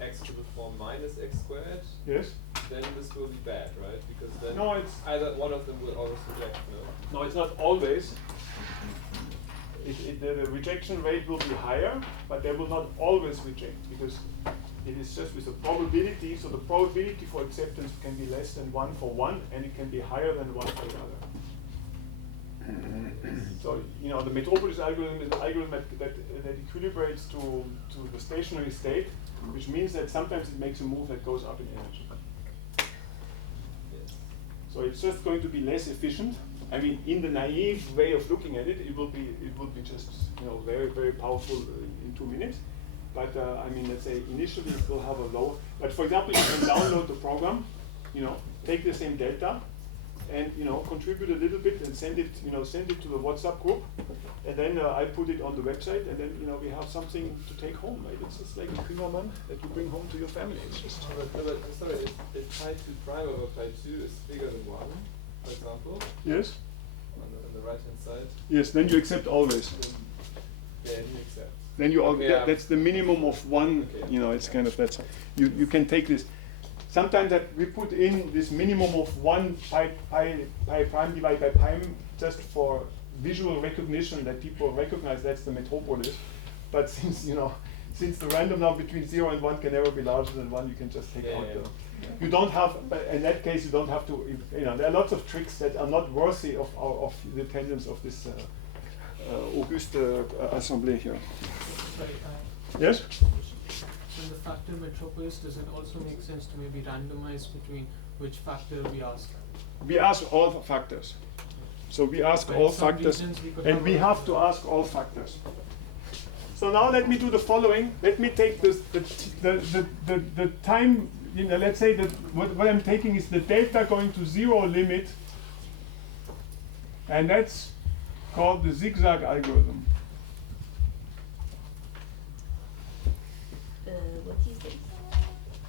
x to the form minus x squared, Yes. then this will be bad, right? Because then No, it's either one of them will always reject, no? no, it's not always. The rejection rate will be higher, but they will not always reject because it is just with a probability. So the probability for acceptance can be less than 1 for one, and it can be higher than 1 for the other. So you know the metropolis algorithm is an algorithm that equilibrates to the stationary state, which means that sometimes it makes a move that goes up in energy. Yes. So it's just going to be less efficient. I mean, in the naive way of looking at it, it will be just very, very powerful in 2 minutes. But I mean, let's say initially it will have a low. But for example, you can download the program, take the same data, and contribute a little bit and send it to the WhatsApp group, and then I put it on the website, and then we have something to take home. Right? It's just like a Fingerman that you bring home to your family. It's just. Sorry, if pi2 prime over pi2 is bigger than 1, for example. Yes. On the right hand side. Yes. Then you accept always. Then you accept. Then you that's the minimum of 1. Okay. It's kind of that's you can take this. Sometimes that we put in this minimum of 1 pi prime divided by pi just for visual recognition that people recognize that's the metropolis. But since the random number between 0 and 1 can never be larger than 1, you can just take out the. You don't have, but in that case, you don't have to. There are lots of tricks that are not worthy of the attendance of this Auguste assembly here. Sorry, Yes. in the factor metropolis, does it also make sense to maybe randomize between which factor we ask? We ask all factors. So we ask all factors, and we have to ask all factors. So now let me do the following. Let me take the time. Let's say that what I'm taking is the delta going to 0 limit, and that's called the zigzag algorithm. What is it?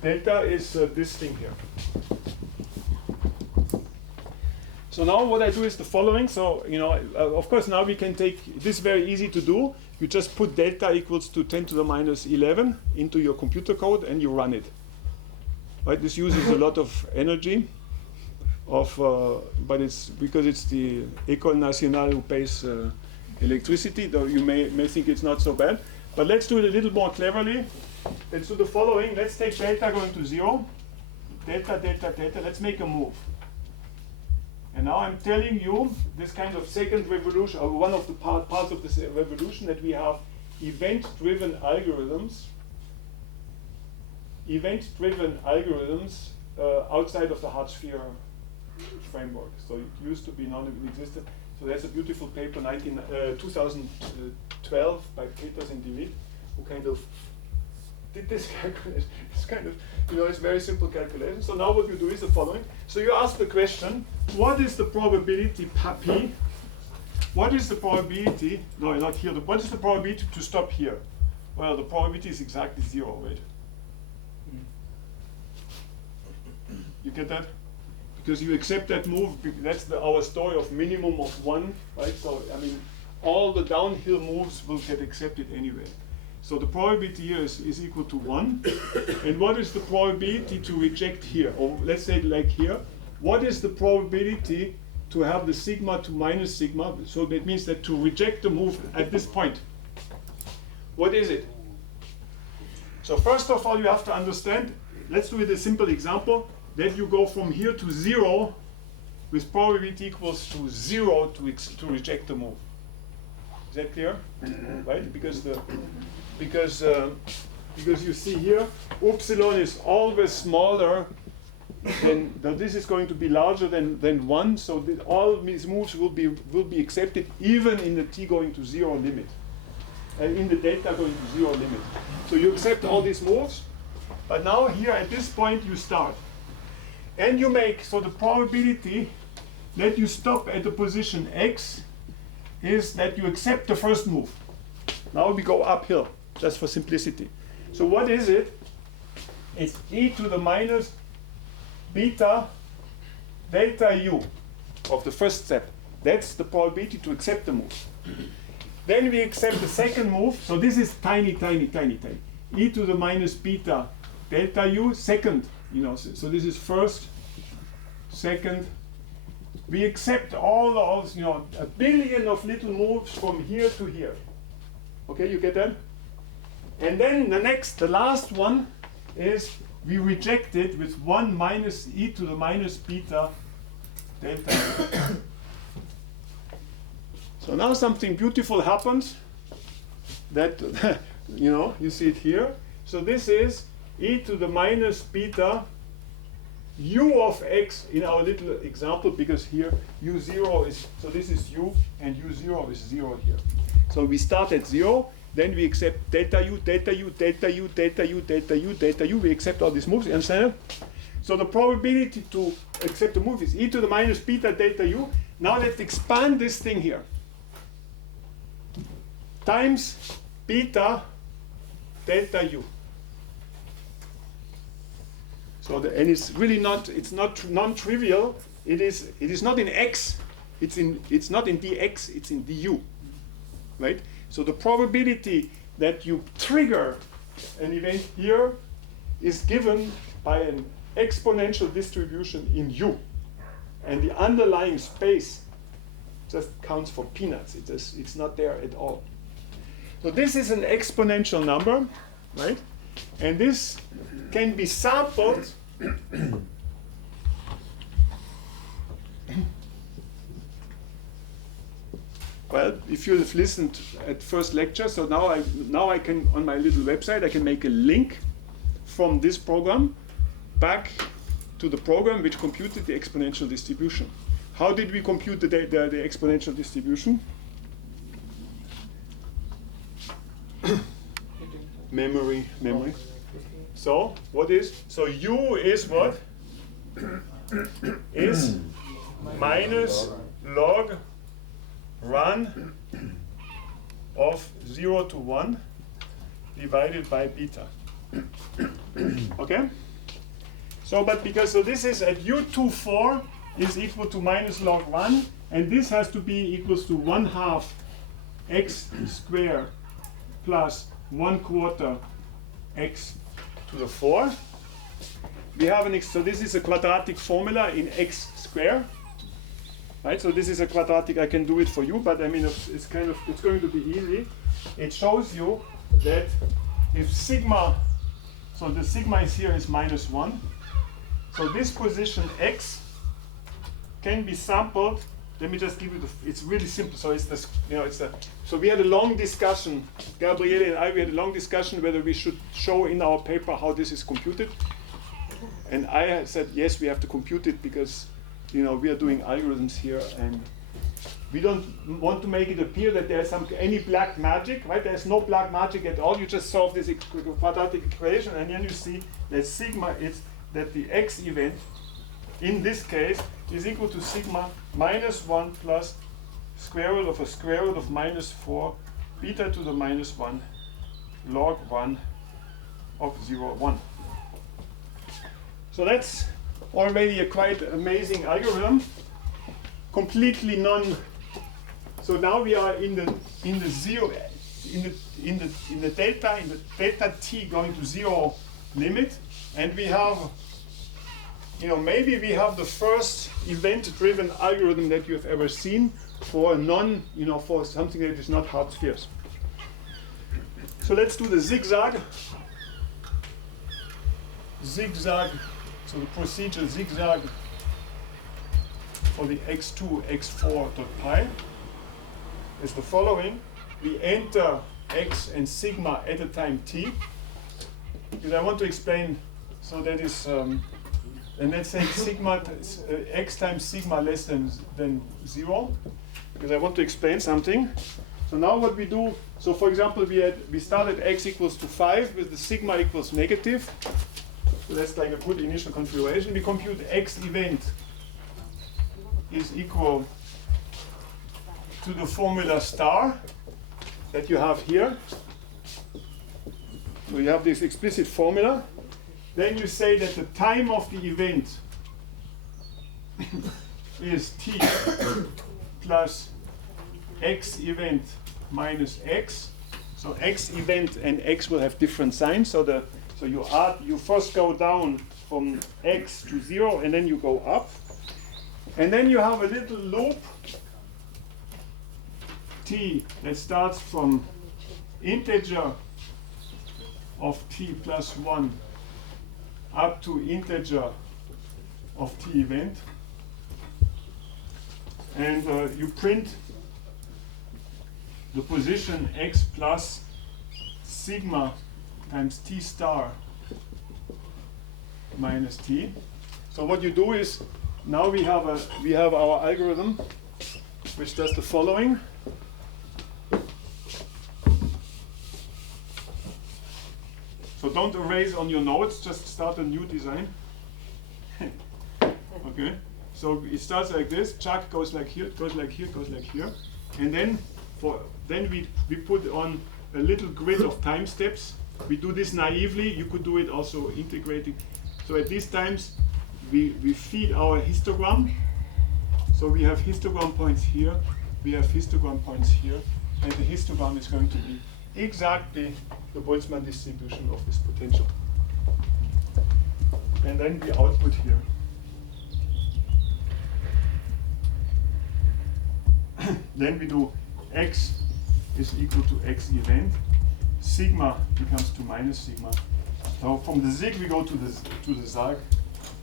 Delta is this thing here. So now what I do is the following. So of course now we can take this very easy to do. You just put delta equals to 10 to the minus 11 into your computer code and you run it. Right? This uses a lot of energy, but it's because it's the École Nationale who pays electricity. Though you may think it's not so bad. But let's do it a little more cleverly. Let's do the following. Let's take delta going to 0. Delta, delta, delta. Let's make a move. And now I'm telling you this kind of second revolution, or one of the parts of this revolution, that we have event-driven algorithms. Event-driven algorithms outside of the hard sphere framework. So it used to be non-existent. So there's a beautiful paper, 2012, by Peters and DeWitt, who kind of did this calculation. It's kind of, it's very simple calculation. So now what you do is the following. So you ask the question, what is the probability P? What is the probability, no, not here, what is the probability to stop here? Well, the probability is exactly 0, right? You get that? Because you accept that move, that's our story of minimum of 1, right? So, I mean, all the downhill moves will get accepted anyway. So the probability here is equal to 1. And what is the probability to reject here? Or let's say like here, what is the probability to have the sigma to minus sigma? So that means that to reject the move at this point. What is it? So first of all, you have to understand, let's do it a simple example, that you go from here to 0 with probability equals to 0 to reject the move. Is that clear? Right? Because you see here, epsilon is always smaller than this is going to be larger than 1. So all these moves will be accepted even in the t going to 0 limit, in the delta going to 0 limit. So you accept all these moves, but now here at this point you start. And you make, so the probability that you stop at the position x is that you accept the first move. Now we go uphill, just for simplicity. So what is it? It's e to the minus beta delta u of the first step. That's the probability to accept the move. Then we accept the second move. So this is tiny, tiny, tiny, tiny. E to the minus beta delta u, second, so this is first, second. We accept all those, a billion of little moves from here to here. Okay, you get that? And then the last one is we reject it with 1 minus e to the minus beta delta u. So now something beautiful happens that, you see it here. So this is e to the minus beta u of x in our little example, because here u0 is, so this is u and u0 is 0 here. So we start at 0, then we accept delta u, delta u, delta u, delta u, delta u, delta u. We accept all these moves, you understand? So the probability to accept the move is e to the minus beta delta u. Now let's expand this thing here. Times beta delta u. So and it's really not, it's not non-trivial. It is not in x. It's not in dx. It's in du, right? So the probability that you trigger an event here is given by an exponential distribution in u, and the underlying space just counts for peanuts. It's not there at all. So this is an exponential number, right? And this can be sampled well, if you have listened at first lecture, so now I can, on my little website, I can make a link from this program back to the program which computed the exponential distribution. How did we compute the exponential distribution? memory. So what is? So u is what? Is minus log run of 0 to 1 divided by beta. Okay? So this is at u24 is equal to minus log 1, and this has to be equals to 1/2 x squared plus 1/4 x to the 4. We have so this is a quadratic formula in x squared, right? So this is a quadratic. I can do it for you, but I mean it's going to be easy. It shows you that if sigma, so the sigma is here is -1. So this position x can be sampled. Let me just give you it's really simple. So it's this, so we had a long discussion, Gabriele and I, we had a long discussion whether we should show in our paper how this is computed. And I said, yes, we have to compute it because, we are doing algorithms here and we don't want to make it appear that there's any black magic, right? There's no black magic at all. You just solve this quadratic equation and then you see that sigma is that the x event in this case is equal to sigma -1 plus square root of a square root of -4 beta to the -1 log 1 of 0, 1. So that's already a quite amazing algorithm, completely so now we are in the zero, in the delta t going to 0 limit, and we have, maybe we have the first event-driven algorithm that you have ever seen for for something that is not hard spheres. So let's do the zigzag. So the procedure zigzag for the x2, x4.pi is the following. We enter x and sigma at a time t, because I want to explain, so that is, and let's say sigma, x times sigma less than 0, because I want to explain something. So now what we do, so for example, we start at x equals to 5 with the sigma equals negative. So that's like a good initial configuration. We compute x event is equal to the formula star that you have here. So you have this explicit formula. Then you say that the time of the event is t plus x event minus x. So x event and x will have different signs. So you first go down from x to 0 and then you go up. And then you have a little loop t that starts from integer of t plus 1 up to integer of t event. And you print the position x plus sigma times t star minus t. So what you do is, now we have our algorithm which does the following. So don't erase on your notes, just start a new design. Okay, so it starts like this. Chuck goes like here, goes like here, goes like here, and then we put on a little grid of time steps. We do this naively. You could do it also integrating. So at these times we feed our histogram. So we have histogram points here, we have histogram points here, and the histogram is going to be exactly the Boltzmann distribution of this potential. And then we output here. Then we do x is equal to x event. Sigma becomes to minus sigma. So from the zig we go to the zag,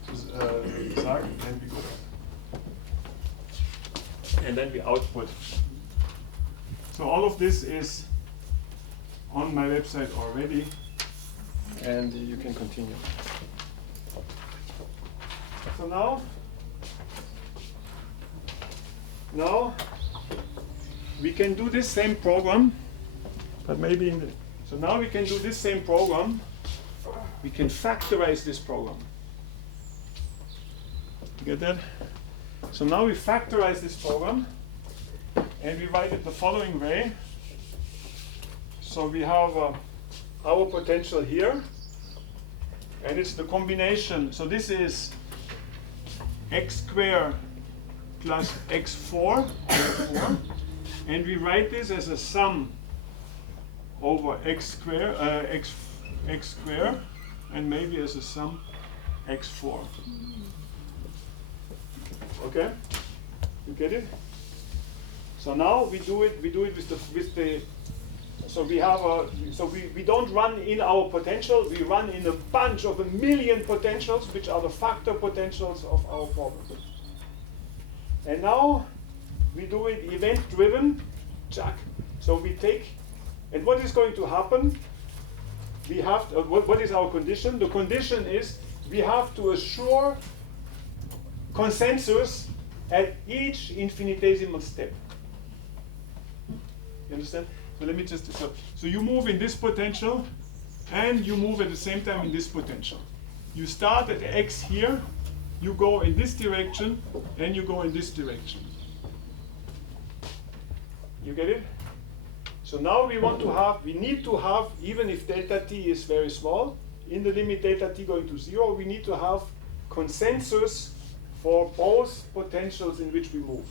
and then we go back. And then we output. So all of this is on my website already, and you can continue. So now we can do this same program, but maybe so now we can do this same program. We can factorize this program. You get that? So now we factorize this program, and we write it the following way. So we have our potential here, and it's the combination. So this is x squared plus x4 over 4, and we write this as a sum over x squared, and maybe as a sum x4. Okay, you get it? So now we do it with the. So we have we don't run in our potential. We run in a bunch of 1,000,000 potentials, which are the factor potentials of our problem. And now we do it event-driven. Check. So we take, and what is going to happen? We have what is our condition? The condition is we have to assure consensus at each infinitesimal step. You understand? So let me just, so you move in this potential, and you move at the same time in this potential. You start at x here, you go in this direction, and you go in this direction. You get it? So now we need to have, even if delta t is very small, in the limit delta t going to 0, we need to have consensus for both potentials in which we move.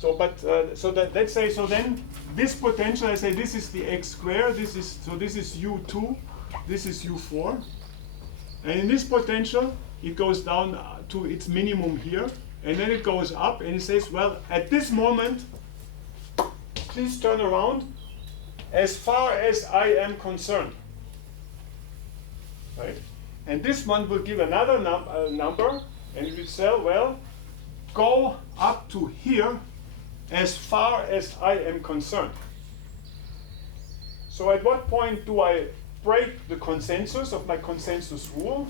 So, let's say, so then this potential, I say this is the x squared, this is u2, this is u4. And in this potential, it goes down to its minimum here, and then it goes up, and it says, well, at this moment, please turn around as far as I am concerned. Right? And this one will give another number, and it will say, well, go up to here as far as I am concerned. So at what point do I break the consensus of my consensus rule?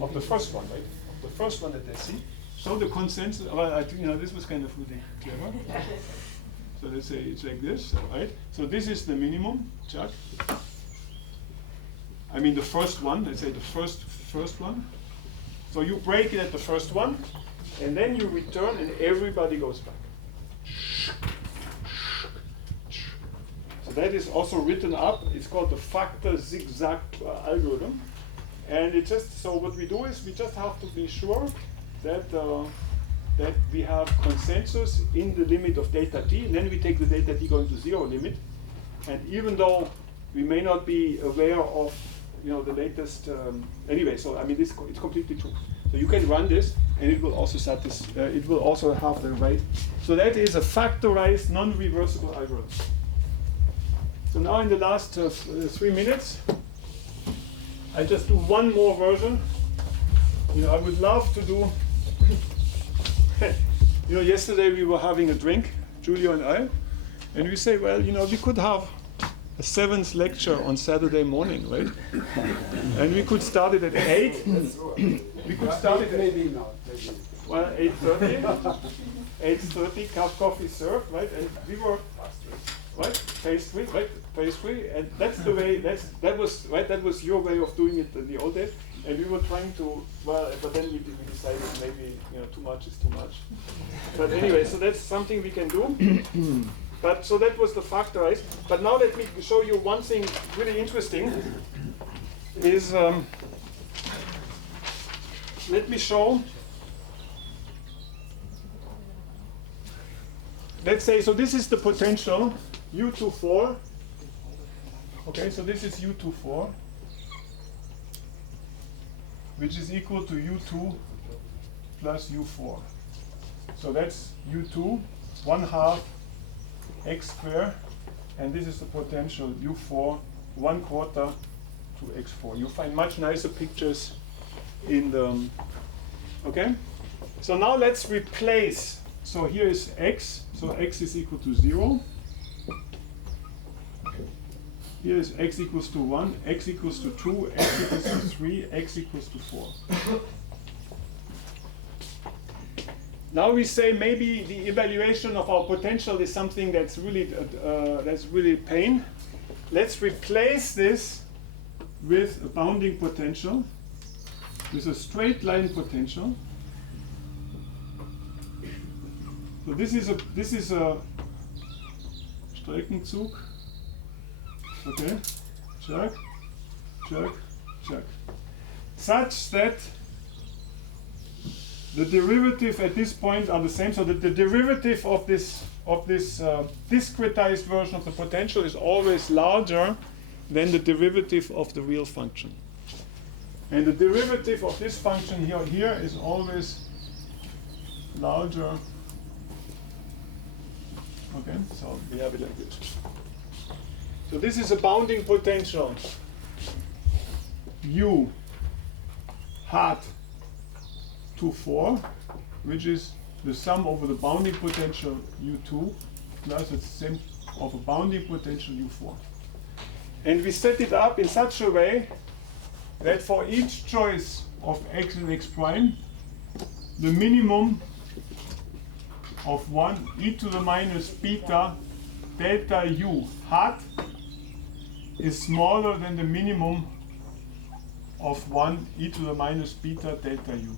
Of the first one, right? Of the first one that they see. So the consensus, well, I think, this was kind of really clever. So let's say it's like this, right? So this is the minimum, check. I mean the first one, let's say the first one. So you break it at the first one, and then you return, and everybody goes back. So that is also written up. It's called the factor zigzag algorithm. And it just, so what we do is we just have to be sure that that we have consensus in the limit of delta t, and then we take the delta t going to 0 limit. And even though we may not be aware of, you know, the latest, anyway, so I mean, it's completely true. So you can run this, and it will also it will also have the right. So that is a factorized, non-reversible algorithm. So now in the last 3 minutes, I just do one more version. You know, I would love to do. You know, yesterday we were having a drink, Julia and I, and we say, well, you know, we could have a 7th lecture on Saturday morning, right? And we could start it at 8. We could start it at Maybe not. Maybe. well, 8:30. 8:30, coffee served, right? And we were right, pastry, right, pastry, and that's the way. That was your way of doing it in the old days. And we were trying to, well, but then we decided maybe, you know, too much is too much. But anyway, so that's something we can do. But so that was the factorized. But now let me show you one thing really interesting. Is let me show. Let's say, so this is the potential U24. Okay, so this is U24, which is equal to U2 plus U4. So that's U2, 1/2 x squared, and this is the potential U4, 1/4 to x4. You find much nicer pictures in the, okay? So now let's replace, so here is x, so x is equal to 0. Here is x equals to 1, x equals to 2, x equals to 3, x equals to 4. Now we say maybe the evaluation of our potential is something that's really pain. Let's replace this with a bounding potential, with a straight line potential. So this is a Streckenzug. Okay, check, check, check. Such that the derivative at this point are the same, so that the derivative of this discretized version of the potential is always larger than the derivative of the real function. And the derivative of this function here is always larger. Okay, so we have it like this. So this is a bounding potential U hat to 4, which is the sum over the bounding potential U2 plus the sum of a bounding potential U4. And we set it up in such a way that for each choice of x and x prime, the minimum of 1 e to the minus beta delta u hat is smaller than the minimum of 1 e to the minus beta delta u.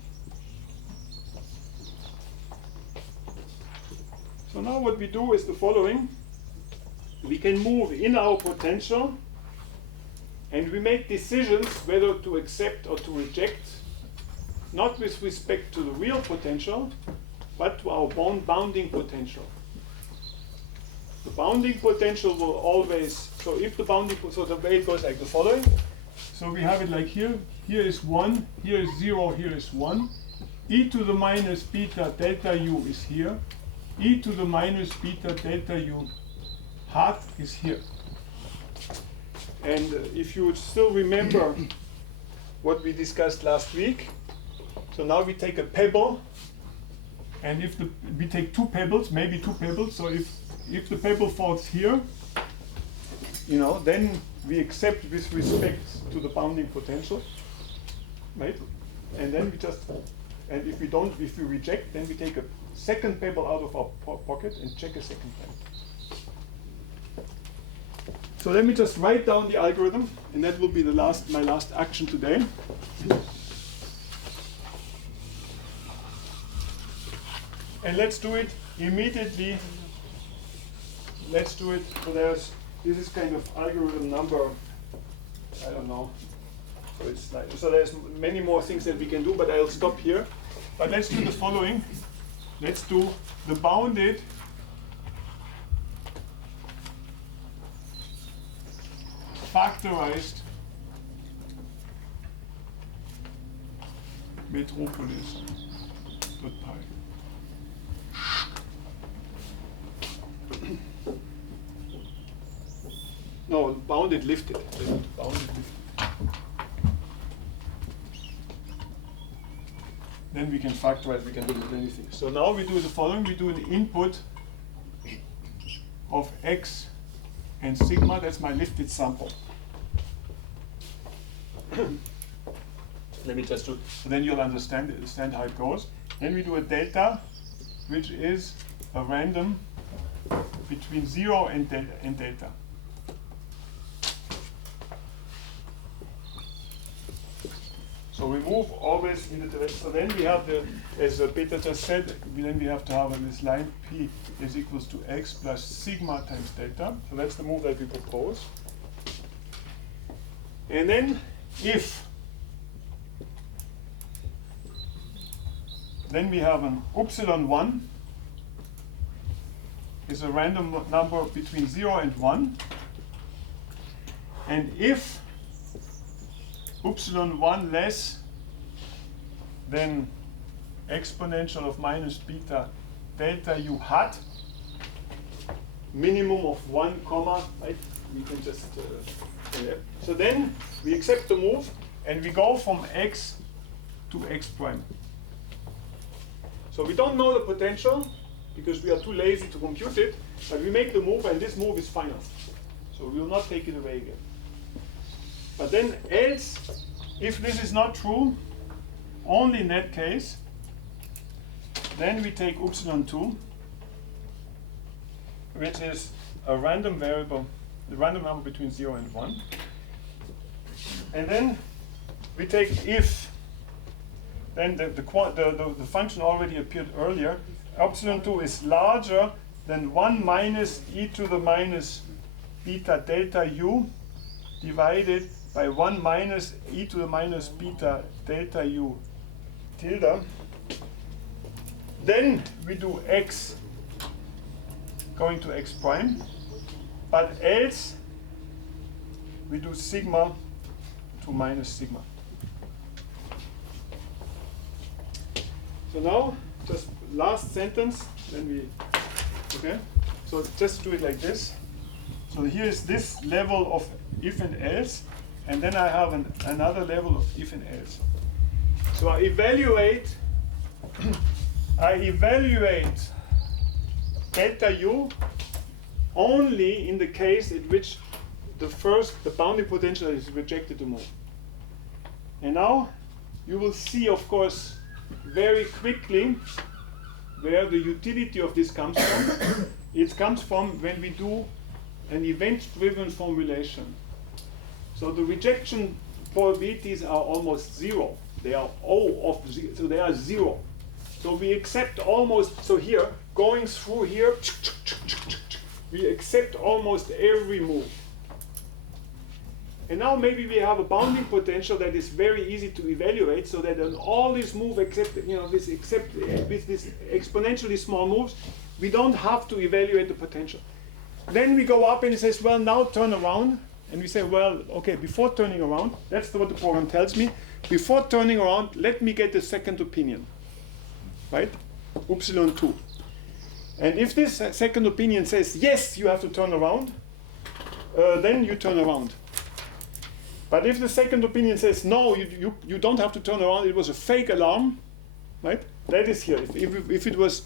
So now what we do is the following. We can move in our potential and we make decisions whether to accept or to reject, not with respect to the real potential, but to our bounding potential. The bounding potential will always, so if the bounding, so the way it goes like the following. So we have it like here. Here is 1, here is 0, here is 1. E to the minus beta delta u is here. E to the minus beta delta u hat is here. And if you still remember what we discussed last week, so now we take a pebble, and if we take 2 pebbles, maybe 2 pebbles, so if the pebble falls here, you know, then we accept with respect to the bounding potential, right? And then we just, and if we reject, then we take a second pebble out of our pocket and check a second time. So let me just write down the algorithm, and that will be my last action today. And let's do it immediately. Let's do it. So this is kind of algorithm number, I don't know, So it's like, so there's many more things that we can do, but I'll stop here. But let's do the following. Let's do the bounded factorized metropolis dot pi. No, bounded lifted. Bounded lifted. Then we can factorize, we can do anything. So now we do the following, we do an input of x and sigma, that's my lifted sample. Let me just do, so then you'll understand how it goes. Then we do a delta, which is a random between 0 and delta. So we move always in the direction. So then we have the, as Peter just said, then we have to have this line P is equals to x plus sigma times delta. So that's the move that we propose. And then if, then we have an epsilon 1 is a random number between 0 and 1. And if epsilon 1 less than exponential of minus beta delta u hat, minimum of 1 comma, right? We can just, so then we accept the move and we go from x to x prime. So we don't know the potential because we are too lazy to compute it, but we make the move and this move is final. So we will not take it away again. But then else, if this is not true, only in that case, then we take epsilon 2, which is a random variable, the random number between 0 and 1. And then we take if, then the function already appeared earlier, epsilon 2 is larger than 1 minus e to the minus beta delta u divided by 1 minus e to the minus beta delta u tilde. Then we do x going to x prime, but else we do sigma to minus sigma. So now, just last sentence, then we, okay? So just do it like this. So here is this level of if and else, and then I have another level of if and else. So I evaluate delta u only in the case in which the bounding potential is rejected to move. And now you will see, of course, very quickly where the utility of this comes from. It comes from when we do an event-driven formulation. So the rejection probabilities are almost 0. They are O of 0, so they are 0. So we accept almost, so here, going through here, we accept almost every move. And now maybe we have a bounding potential that is very easy to evaluate, so that on all these moves except with this exponentially small moves, we don't have to evaluate the potential. Then we go up and it says, well, now turn around. And we say, well, okay, before turning around, that's what the program tells me. Before turning around, let me get a second opinion, right? Epsilon 2. And if this second opinion says, yes, you have to turn around, then you turn around. But if the second opinion says, no, you don't have to turn around, it was a fake alarm, right? That is here. If it was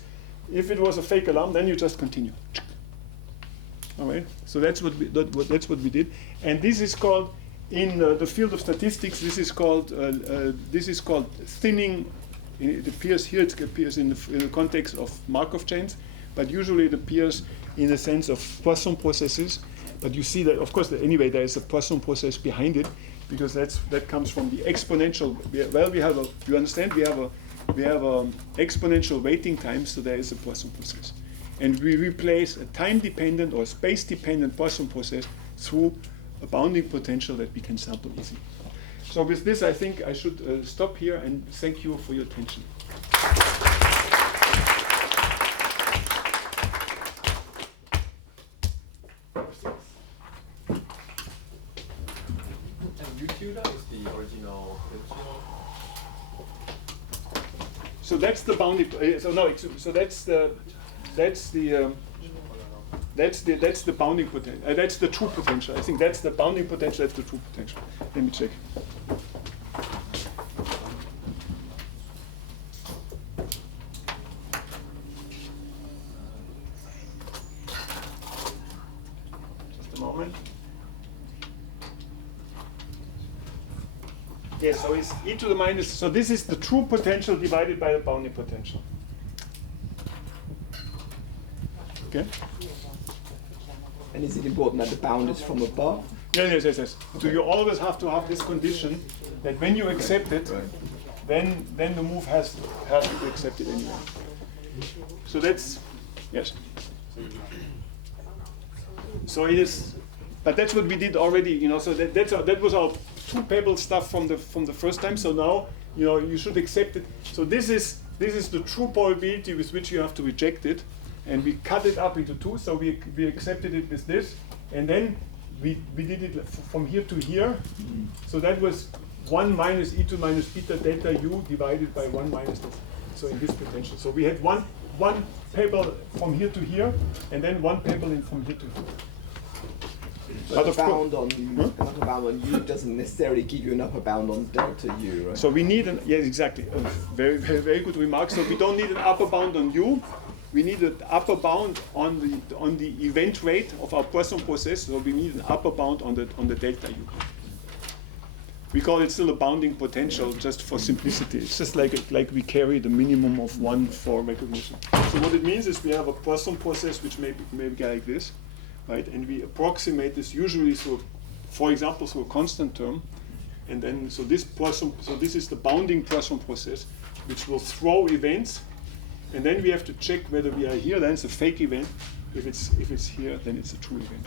a fake alarm, then you just continue. All right. So that's what we did, and this is called in the field of statistics. This is called thinning. It appears here. It appears in the context of Markov chains, but usually it appears in the sense of Poisson processes. But you see that, of course, anyway, there is a Poisson process behind it, because that comes from the exponential. Well, you understand, we have a exponential waiting time, so there is a Poisson process. And we replace a time-dependent or space-dependent Poisson process through a bounding potential that we can sample easily. So with this, I think I should stop here and thank you for your attention. And U-tutor is the original potential. So that's the bounding. So that's the bounding potential. That's the true potential. I think that's the bounding potential. That's the true potential. Let me check. Just a moment. Yes, so it's e to the minus, so this is the true potential divided by the bounding potential. Okay? And is it important that the bound is from above? Yes. So you always have to have this condition that when you accept it, then the move has to be accepted anyway. So that's, yes. So it is, but that's what we did already, you know, so that was our two pebble stuff from the first time. So now, you know, you should accept it. So this is the true probability with which you have to reject it, and we cut it up into two. So we accepted it with this, and then we did it from here to here. So that was 1 minus e to minus beta delta u divided by 1 minus this. So in this potential. So we had one pebble from here to here, and then one pebble from here to here. But a bound on u, an upper bound on u doesn't necessarily give you an upper bound on delta u, right? So we need yes, exactly. Very, very, very good remark. So we don't need an upper bound on u. We need an upper bound on the event rate of our Poisson process. So we need an upper bound on the delta u. We call it still a bounding potential, just for simplicity. It's just like we carry the minimum of 1 for recognition. So what it means is we have a Poisson process which may be like this, right? And we approximate this usually through, for example, through a constant term, and then so this is the bounding Poisson process, which will throw events, and then we have to check whether we are here. Then it's a fake event. If it's here, then it's a true event.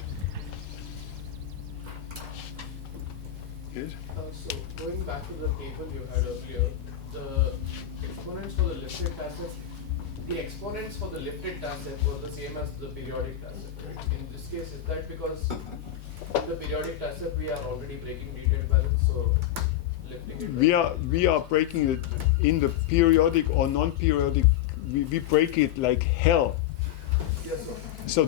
Good. So going back to the table you had earlier, the exponents for the lifted tacet, the exponents for the lifted tacet were the same as the periodic tacet, right? In this case, is that because the periodic tacet we are already breaking detailed balance, so lifting it? We are breaking it in the periodic or non-periodic. We break it like hell. Yes, sir. So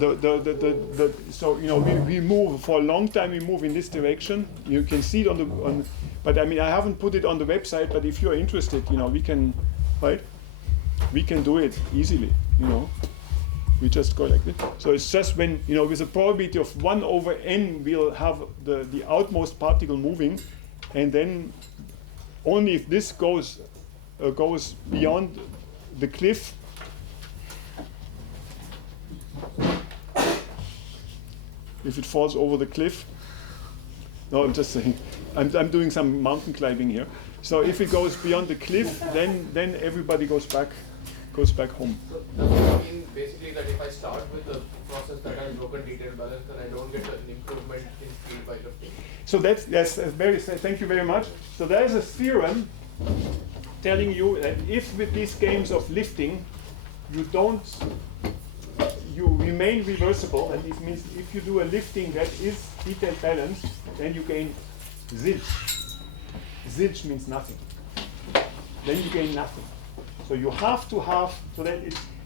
so you know we move for a long time. We move in this direction. You can see it on but I mean I haven't put it on the website. But if you're interested, you know we can, right? We can do it easily. You know, we just go like this. So it's just when you know with a probability of 1 over n, we'll have the outmost particle moving, and then only if this goes beyond the cliff. If it falls over the cliff, no, I'm just saying, I'm doing some mountain climbing here. So if it goes beyond the cliff, then everybody goes back home. So does that mean basically that if I start with a process that has broken detailed balance, then I don't get an improvement in speed by lifting? So that's thank you very much. So there is a theorem telling you that if with these games of lifting, you remain reversible, and it means if you do a lifting that is detailed balanced, then you gain zilch. Zilch means nothing. Then you gain nothing. So you have to have, so that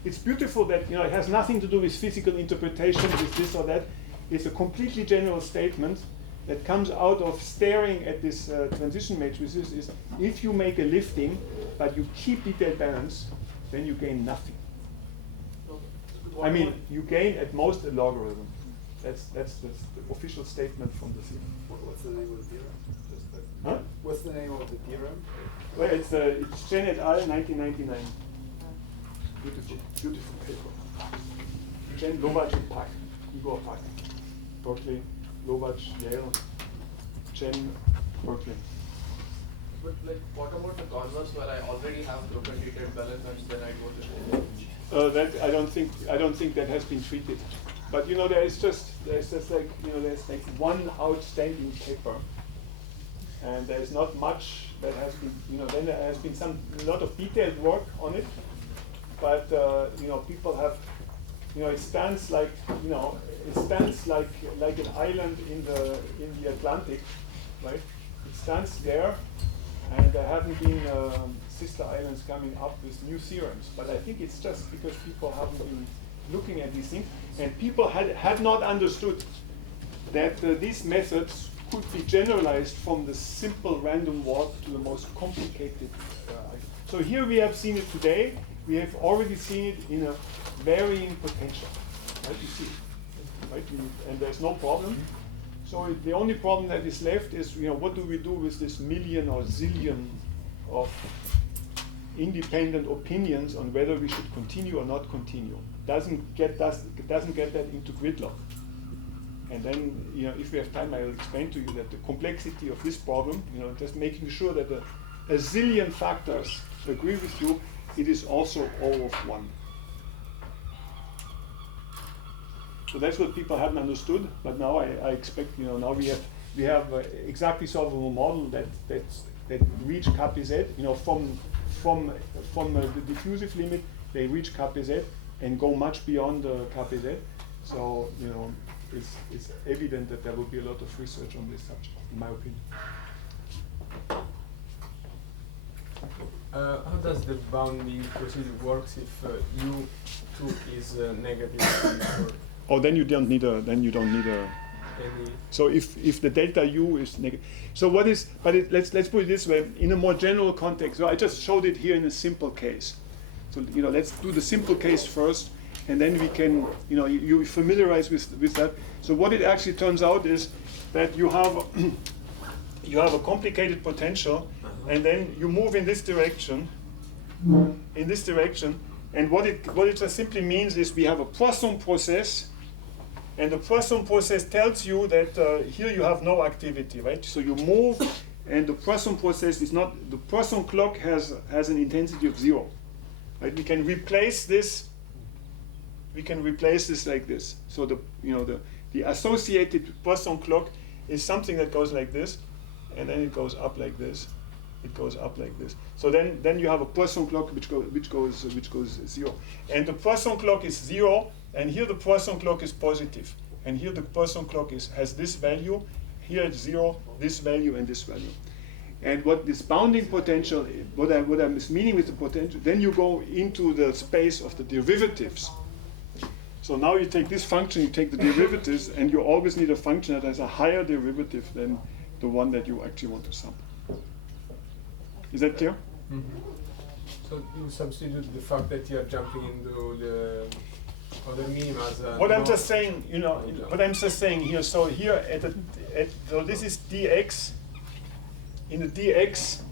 it's beautiful that, you know, it has nothing to do with physical interpretation, with this or that. It's a completely general statement that comes out of staring at this transition matrices is if you make a lifting, but you keep detailed balance, then you gain nothing. I mean, you gain at most a logarithm. That's the official statement from the theorem. What's the name of the theorem? Huh? What's the name of the theorem? Well, it's Chen et al. 1999. Beautiful paper. Chen, Lovac, and Pak. Igor Pak. Berkeley, Lovac, Yale. Chen, Berkeley. But like, what about the converse where I already have broken detailed balance and then I go to That I don't think that has been treated. But you know, there's just like, you know, there's like one outstanding paper, and there is not much that has been, then there has been a lot of detailed work on it, but people have, it stands like, like an island in the Atlantic, right? It stands there, and there haven't been sister islands coming up with new theorems. But I think it's just because people haven't been looking at these things, and people had not understood that these methods could be generalized from the simple random walk to the most complicated. So here we have seen it today. We have already seen it in a varying potential. Right? You see it, right? And there's no problem. So the only problem that is left is, what do we do with this million or zillion of independent opinions on whether we should continue or not continue? Doesn't get that into gridlock. And then, if we have time, I will explain to you that the complexity of this problem, just making sure that a zillion factors agree with you, it is also O of 1. So that's what people hadn't understood, but now I expect, now we have exactly solvable model that reach KPZ, from the diffusive limit, they reach KPZ and go much beyond KPZ. So, it's evident that there will be a lot of research on this subject, in my opinion. How does the bounding procedure works if U2 is negative? Oh, then you don't need a. So if the delta U is negative, so what is? Let's put it this way, in a more general context. So I just showed it here in a simple case. So let's do the simple case first, and then we can you familiarize with that. So what it actually turns out is that you have a complicated potential, and then you move in this direction. And what it just simply means is we have a Poisson process. And the Poisson process tells you that here you have no activity, right? So you move, and the Poisson process is not, the Poisson clock has an intensity of 0, right? We can replace this like this. So the associated Poisson clock is something that goes like this, and then it goes up like this. It goes up like this. So then you have a Poisson clock which goes 0, and the Poisson clock is 0. And here the Poisson clock is positive, and here the Poisson clock has this value, here it's 0, this value, and this value. And what this bounding potential, what I'm meaning with the potential, then you go into the space of the derivatives. So now you take this function, you take the derivatives, and you always need a function that has a higher derivative than the one that you actually want to sum. Is that clear? Mm-hmm. So you substitute the fact that you are jumping into the other minimas. What I'm just saying, what I'm just saying here. So here so this is dx. In the dx,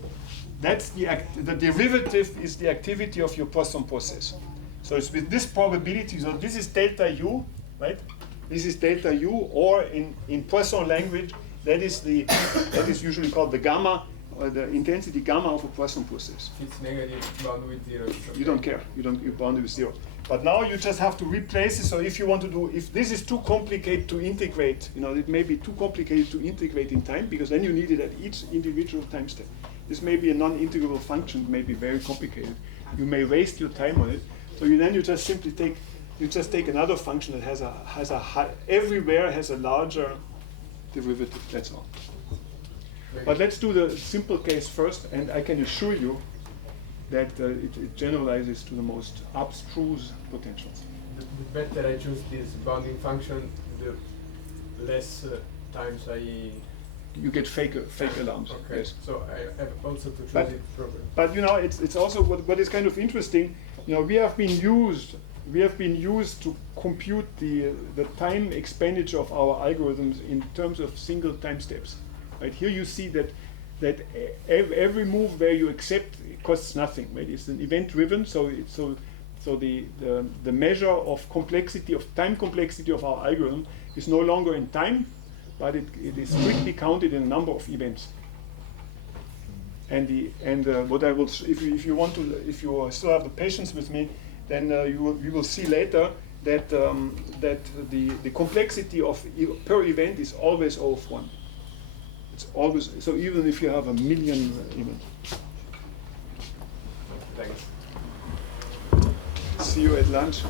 that's the derivative is the activity of your Poisson process. So it's with this probability. So this is delta u, right? This is delta u, or in Poisson language, that is usually called the gamma, or the intensity gamma of a Poisson process. If it's negative, bound with 0. Okay. You don't care. You bound with 0. But now you just have to replace it. So if you want to do, if this is too complicated to integrate, it may be too complicated to integrate in time, because then you need it at each individual time step. This may be a non-integrable function, may be very complicated. You may waste your time on it. So you just simply take another function that has a high, everywhere has a larger derivative. That's all. But let's do the simple case first, and I can assure you that it generalizes to the most abstruse potentials. The better I choose this bounding function, the less times you get fake alarms. Okay. Yes. So I have also to choose it properly. But it's also what is kind of interesting. We have been used to compute the time expenditure of our algorithms in terms of single time steps. Right here you see that every move where you accept costs nothing. Right? It's an event driven, so the measure of time complexity of our algorithm is no longer in time, but it is strictly counted in a number of events. And what I will, if you still have the patience with me, then you will see later that the complexity of per event is always O of 1. It's always, so even if you have a million events. Thanks. See you at lunch.